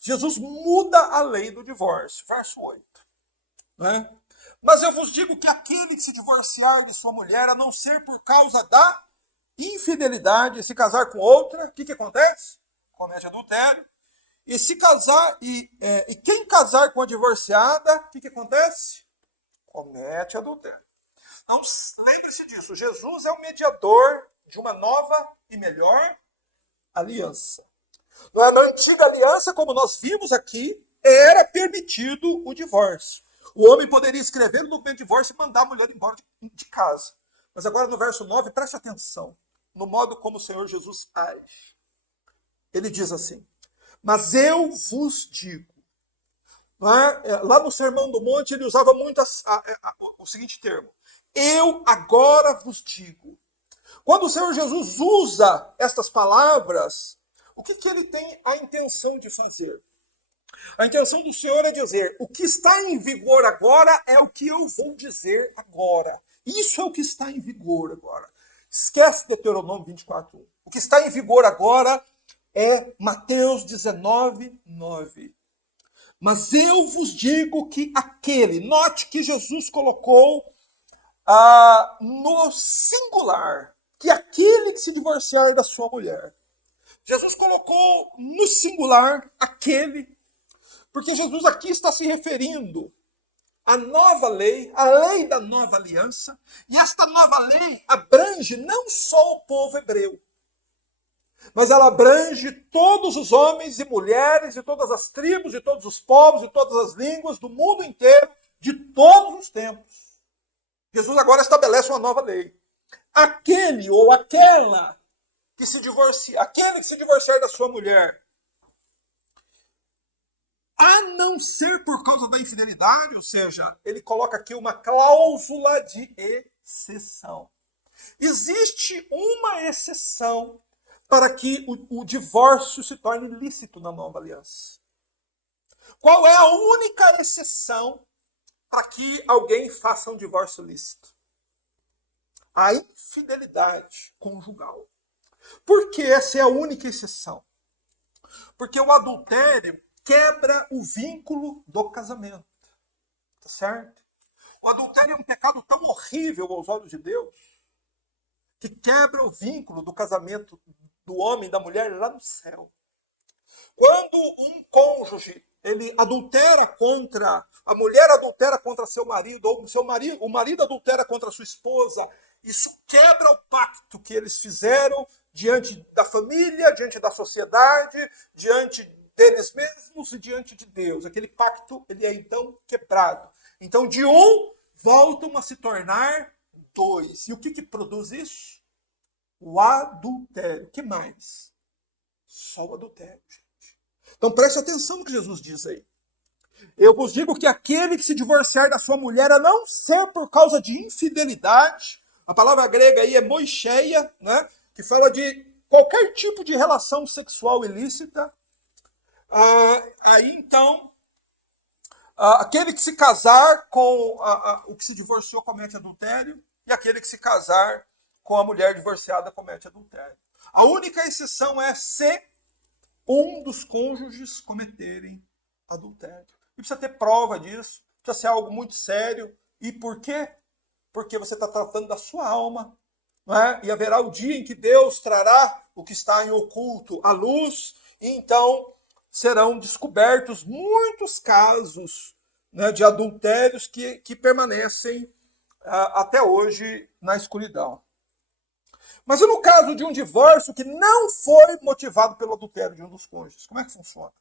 Jesus muda a lei do divórcio, verso 8. Né? Mas eu vos digo que aquele que se divorciar de sua mulher, a não ser por causa da infidelidade, se casar com outra, o que acontece? Comete adultério. E se casar, e quem casar com a divorciada, o que acontece? Comete adultério. Então, lembre-se disso, Jesus é o mediador de uma nova e melhor aliança. Na antiga aliança, como nós vimos aqui, era permitido o divórcio. O homem poderia escrever no documento de divórcio e mandar a mulher embora de casa. Mas agora no verso 9, preste atenção no modo como o Senhor Jesus age. Ele diz assim, mas eu vos digo. Lá no Sermão do Monte ele usava muito o seguinte termo. Eu agora vos digo. Quando o Senhor Jesus usa estas palavras, o que ele tem a intenção de fazer? A intenção do Senhor é dizer, o que está em vigor agora é o que eu vou dizer agora. Isso é o que está em vigor agora. Esquece Deuteronômio 24:1. O que está em vigor agora é Mateus 19:9. Mas eu vos digo que aquele, note que Jesus colocou no singular, que aquele que se divorciar da sua mulher. Jesus colocou no singular aquele, porque Jesus aqui está se referindo à nova lei, à lei da nova aliança, e esta nova lei abrange não só o povo hebreu, mas ela abrange todos os homens e mulheres, de todas as tribos, de todos os povos, de todas as línguas, do mundo inteiro, de todos os tempos. Jesus agora estabelece uma nova lei. Aquele ou aquela que se divorciar, aquele que se divorciar da sua mulher, a não ser por causa da infidelidade, ou seja, ele coloca aqui uma cláusula de exceção. Existe uma exceção para que o divórcio se torne lícito na nova aliança. Qual é a única exceção para que alguém faça um divórcio lícito? A infidelidade conjugal. Por que essa é a única exceção? Porque o adultério quebra o vínculo do casamento. Tá certo? O adultério é um pecado tão horrível aos olhos de Deus que quebra o vínculo do casamento do homem e da mulher lá no céu. Quando um cônjuge ele adultera contra a mulher, adultera contra seu marido, ou o marido adultera contra sua esposa, isso quebra o pacto que eles fizeram diante da família, diante da sociedade, diante deles mesmos e diante de Deus. Aquele pacto ele é então quebrado. Então de um voltam a se tornar dois. E o que produz isso? O adultério. O que mais? Só o adultério, gente. Então preste atenção no que Jesus diz aí. Eu vos digo que aquele que se divorciar da sua mulher, a não ser por causa de infidelidade, a palavra grega aí é moicheia, né? Que fala de qualquer tipo de relação sexual ilícita. Aí então, Aquele que se casar com o que se divorciou comete adultério, e aquele que se casar com a mulher divorciada comete adultério. A única exceção é se um dos cônjuges cometerem adultério. E precisa ter prova disso, precisa ser algo muito sério. E por quê? Porque você está tratando da sua alma. Não é? E haverá o dia em que Deus trará o que está em oculto à luz, e então serão descobertos muitos casos, né, de adultérios que permanecem até hoje na escuridão. Mas e no caso de um divórcio que não foi motivado pelo adultério de um dos cônjuges? Como é que funciona?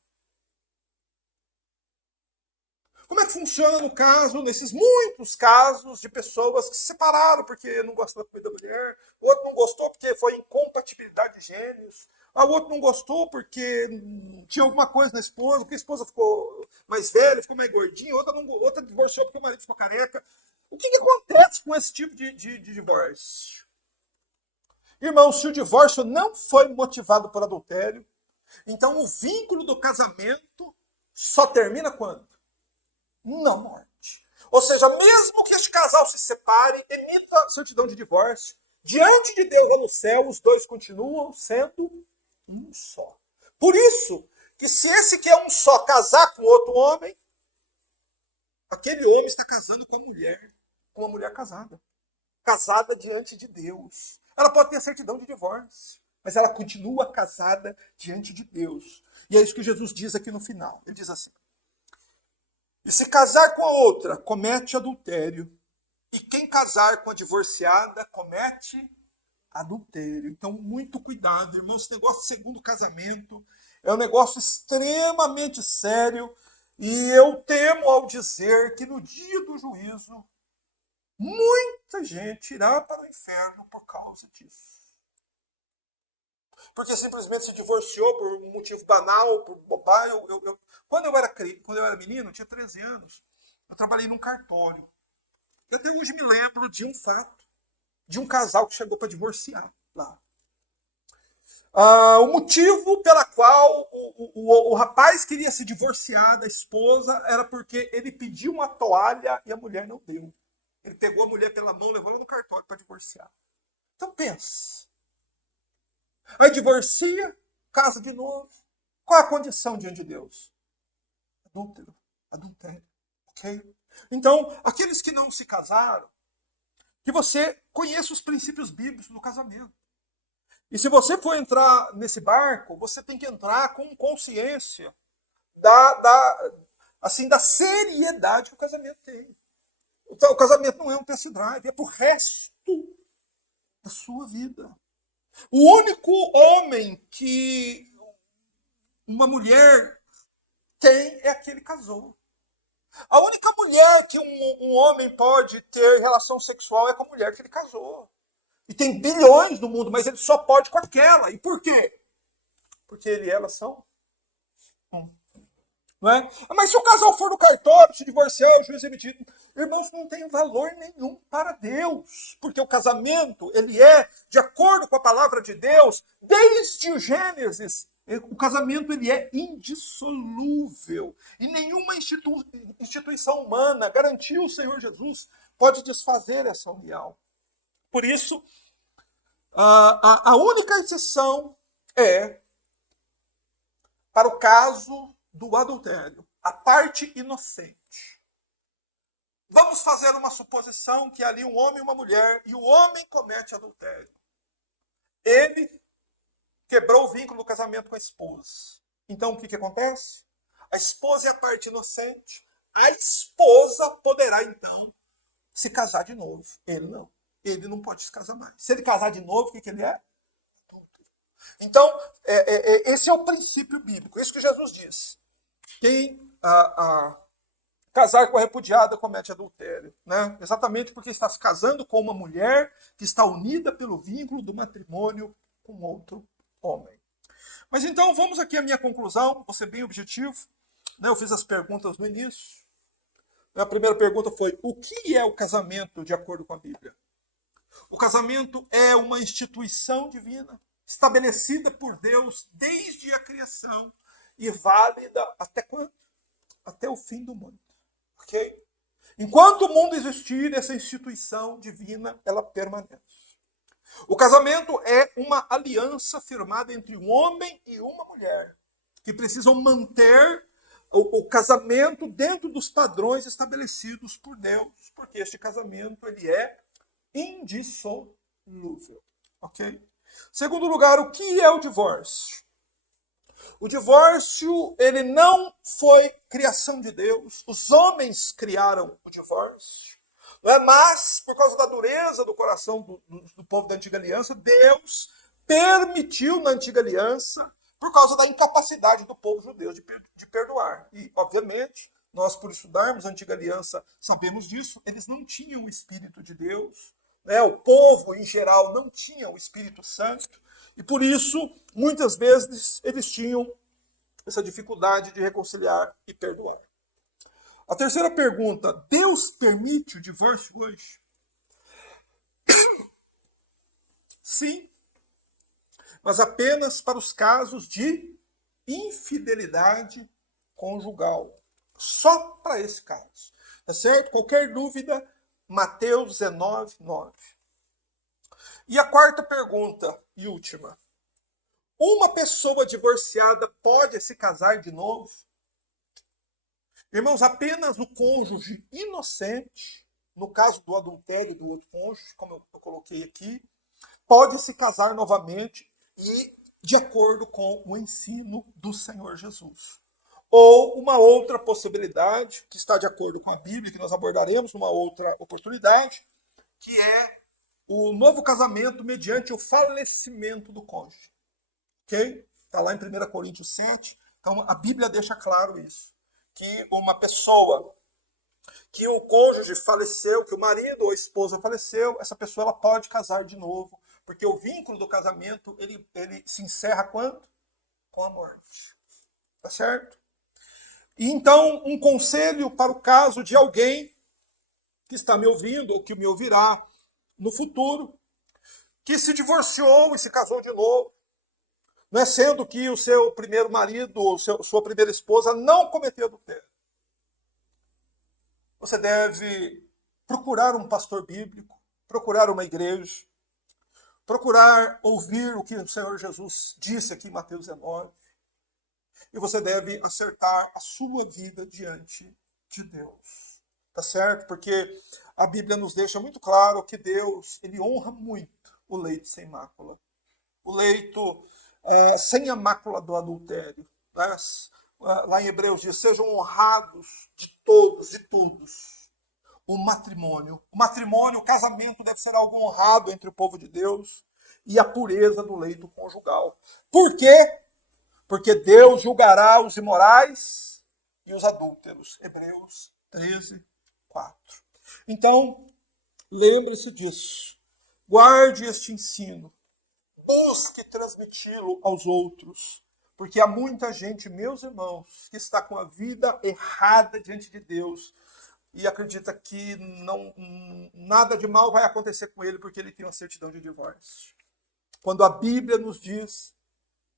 Como é que funciona no caso, nesses muitos casos de pessoas que se separaram porque não gostou da comida da mulher, o outro não gostou porque foi incompatibilidade de gênios, o outro não gostou porque tinha alguma coisa na esposa, porque a esposa ficou mais velha, ficou mais gordinha, outra divorciou porque o marido ficou careca. O que acontece com esse tipo de divórcio? Irmão, se o divórcio não foi motivado por adultério, então o vínculo do casamento só termina quando? Na morte. Ou seja, mesmo que este casal se separe, emita a certidão de divórcio, diante de Deus lá no céu, os dois continuam sendo um só. Por isso, que se esse que é um só casar com outro homem, aquele homem está casando com uma mulher casada. Casada diante de Deus. Ela pode ter certidão de divórcio, mas ela continua casada diante de Deus. E é isso que Jesus diz aqui no final. Ele diz assim: e se casar com a outra, comete adultério. E quem casar com a divorciada, comete adultério. Então, muito cuidado, irmão. Esse negócio de segundo casamento é um negócio extremamente sério. E eu temo ao dizer que no dia do juízo, muita gente irá para o inferno por causa disso. Porque simplesmente se divorciou por um motivo banal, por bobagem. Quando eu era menino, eu tinha 13 anos, eu trabalhei num cartório. E até hoje me lembro de um fato, de um casal que chegou para divorciar lá. O motivo pela qual o rapaz queria se divorciar da esposa era porque ele pediu uma toalha e a mulher não deu. Ele pegou a mulher pela mão, levou ela no cartório para divorciar. Então pensa. Aí divorcia, casa de novo. Qual é a condição diante de Deus? Adúltero, adultério. Ok? Então, aqueles que não se casaram, que você conheça os princípios bíblicos do casamento. E se você for entrar nesse barco, você tem que entrar com consciência da seriedade que o casamento tem. Então, o casamento não é um test drive, é pro resto da sua vida. O único homem que uma mulher tem é aquele que casou. A única mulher que um homem pode ter relação sexual é com a mulher que ele casou. E tem bilhões no mundo, mas ele só pode com aquela. E por quê? Porque ele e ela são um. Não é? Mas se o casal for no cartório, se divorciar, o juiz emitir, irmãos, não tem valor nenhum para Deus. Porque o casamento, ele é, de acordo com a palavra de Deus, desde o Gênesis, o casamento ele é indissolúvel. E nenhuma instituição humana, garantiu o Senhor Jesus, pode desfazer essa união. Por isso, a única exceção é para o caso do adultério, a parte inocente. Vamos fazer uma suposição que ali um homem e uma mulher, e o homem comete adultério. Ele quebrou o vínculo do casamento com a esposa. Então o que acontece? A esposa é a parte inocente. A esposa poderá então se casar de novo. Ele não. Ele não pode se casar mais. Se ele casar de novo, o que ele é? Então, esse é o princípio bíblico. Isso que Jesus diz. Quem casar com a repudiada comete adultério. Né? Exatamente porque está se casando com uma mulher que está unida pelo vínculo do matrimônio com outro homem. Mas então, vamos aqui à minha conclusão. Vou ser bem objetivo. Eu fiz as perguntas no início. A primeira pergunta foi: o que é o casamento de acordo com a Bíblia? O casamento é uma instituição divina, estabelecida por Deus desde a criação e válida até quando? Até o fim do mundo. Ok? Enquanto o mundo existir, essa instituição divina, ela permanece. O casamento é uma aliança firmada entre um homem e uma mulher, que precisam manter o casamento dentro dos padrões estabelecidos por Deus, porque este casamento ele é indissolúvel. Ok? Segundo lugar, o que é o divórcio? O divórcio, ele não foi criação de Deus. Os homens criaram o divórcio. Não é? Mas, por causa da dureza do coração do povo da antiga aliança, Deus permitiu na antiga aliança, por causa da incapacidade do povo judeu de perdoar. E, obviamente, nós, por estudarmos a antiga aliança, sabemos disso, eles não tinham o Espírito de Deus. Né? O povo, em geral, não tinha o Espírito Santo. E por isso, muitas vezes, eles tinham essa dificuldade de reconciliar e perdoar. A terceira pergunta, Deus permite o divórcio hoje? Sim, mas apenas para os casos de infidelidade conjugal. Só para esse caso. Tá certo? Qualquer dúvida, Mateus 19, 9. E a quarta pergunta e última. Uma pessoa divorciada pode se casar de novo? Irmãos, apenas o cônjuge inocente, no caso do adultério do outro cônjuge, como eu coloquei aqui, pode se casar novamente e de acordo com o ensino do Senhor Jesus. Ou uma outra possibilidade, que está de acordo com a Bíblia, que nós abordaremos numa outra oportunidade, que é o novo casamento mediante o falecimento do cônjuge. Ok? Está lá em 1 Coríntios 7. Então a Bíblia deixa claro isso. Que uma pessoa, que o cônjuge faleceu, que o marido ou a esposa faleceu, essa pessoa ela pode casar de novo. Porque o vínculo do casamento, ele se encerra quando? Com a morte. Tá certo? E então, um conselho para o caso de alguém que está me ouvindo, ou que me ouvirá no futuro, que se divorciou e se casou de novo, não é sendo que o seu primeiro marido ou sua primeira esposa não cometeu adultério. Você deve procurar um pastor bíblico, procurar uma igreja, procurar ouvir o que o Senhor Jesus disse aqui em Mateus 19. E você deve acertar a sua vida diante de Deus. Tá certo? Porque a Bíblia nos deixa muito claro que Deus, ele honra muito o leito sem mácula. O leito sem a mácula do adultério. Né? Lá em Hebreus diz, sejam honrados de todos e todos. O matrimônio, o casamento deve ser algo honrado entre o povo de Deus e a pureza do leito conjugal. Por quê? Porque Deus julgará os imorais e os adúlteros. Hebreus 13, 4. Então, lembre-se disso. Guarde este ensino. Busque transmiti-lo aos outros. Porque há muita gente, meus irmãos, que está com a vida errada diante de Deus e acredita que nada de mal vai acontecer com ele porque ele tem uma certidão de divórcio. Quando a Bíblia nos diz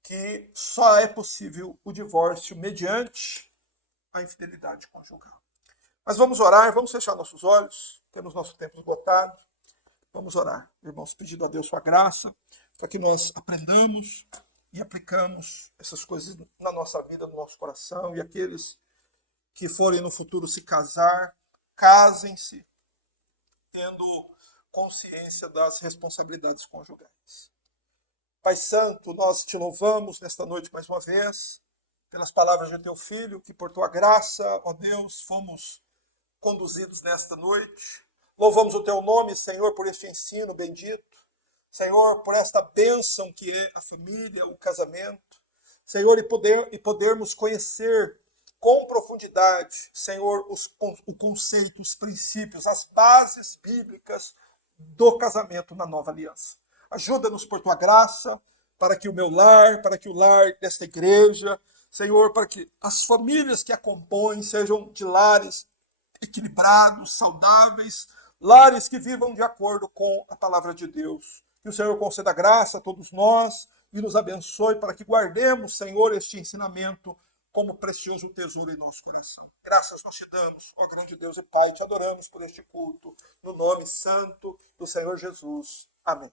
que só é possível o divórcio mediante a infidelidade conjugal. Mas vamos orar, vamos fechar nossos olhos, temos nosso tempo esgotado. Vamos orar, irmãos, pedindo a Deus sua graça, para que nós aprendamos e aplicamos essas coisas na nossa vida, no nosso coração, e aqueles que forem no futuro se casar, casem-se, tendo consciência das responsabilidades conjugais. Pai Santo, nós te louvamos nesta noite mais uma vez, pelas palavras de teu Filho, que por tua graça, ó Deus, fomos conduzidos nesta noite. Louvamos o teu nome, Senhor, por este ensino bendito. Senhor, por esta bênção que é a família, o casamento. Senhor, e podermos conhecer com profundidade, Senhor, o conceito, os princípios, as bases bíblicas do casamento na nova aliança. Ajuda-nos por tua graça, para que o meu lar, para que o lar desta igreja, Senhor, para que as famílias que a compõem sejam de lares equilibrados, saudáveis, lares que vivam de acordo com a palavra de Deus. Que o Senhor conceda graça a todos nós e nos abençoe para que guardemos, Senhor, este ensinamento como precioso tesouro em nosso coração. Graças nós te damos, ó grande Deus e Pai, te adoramos por este culto, no nome santo do Senhor Jesus. Amém.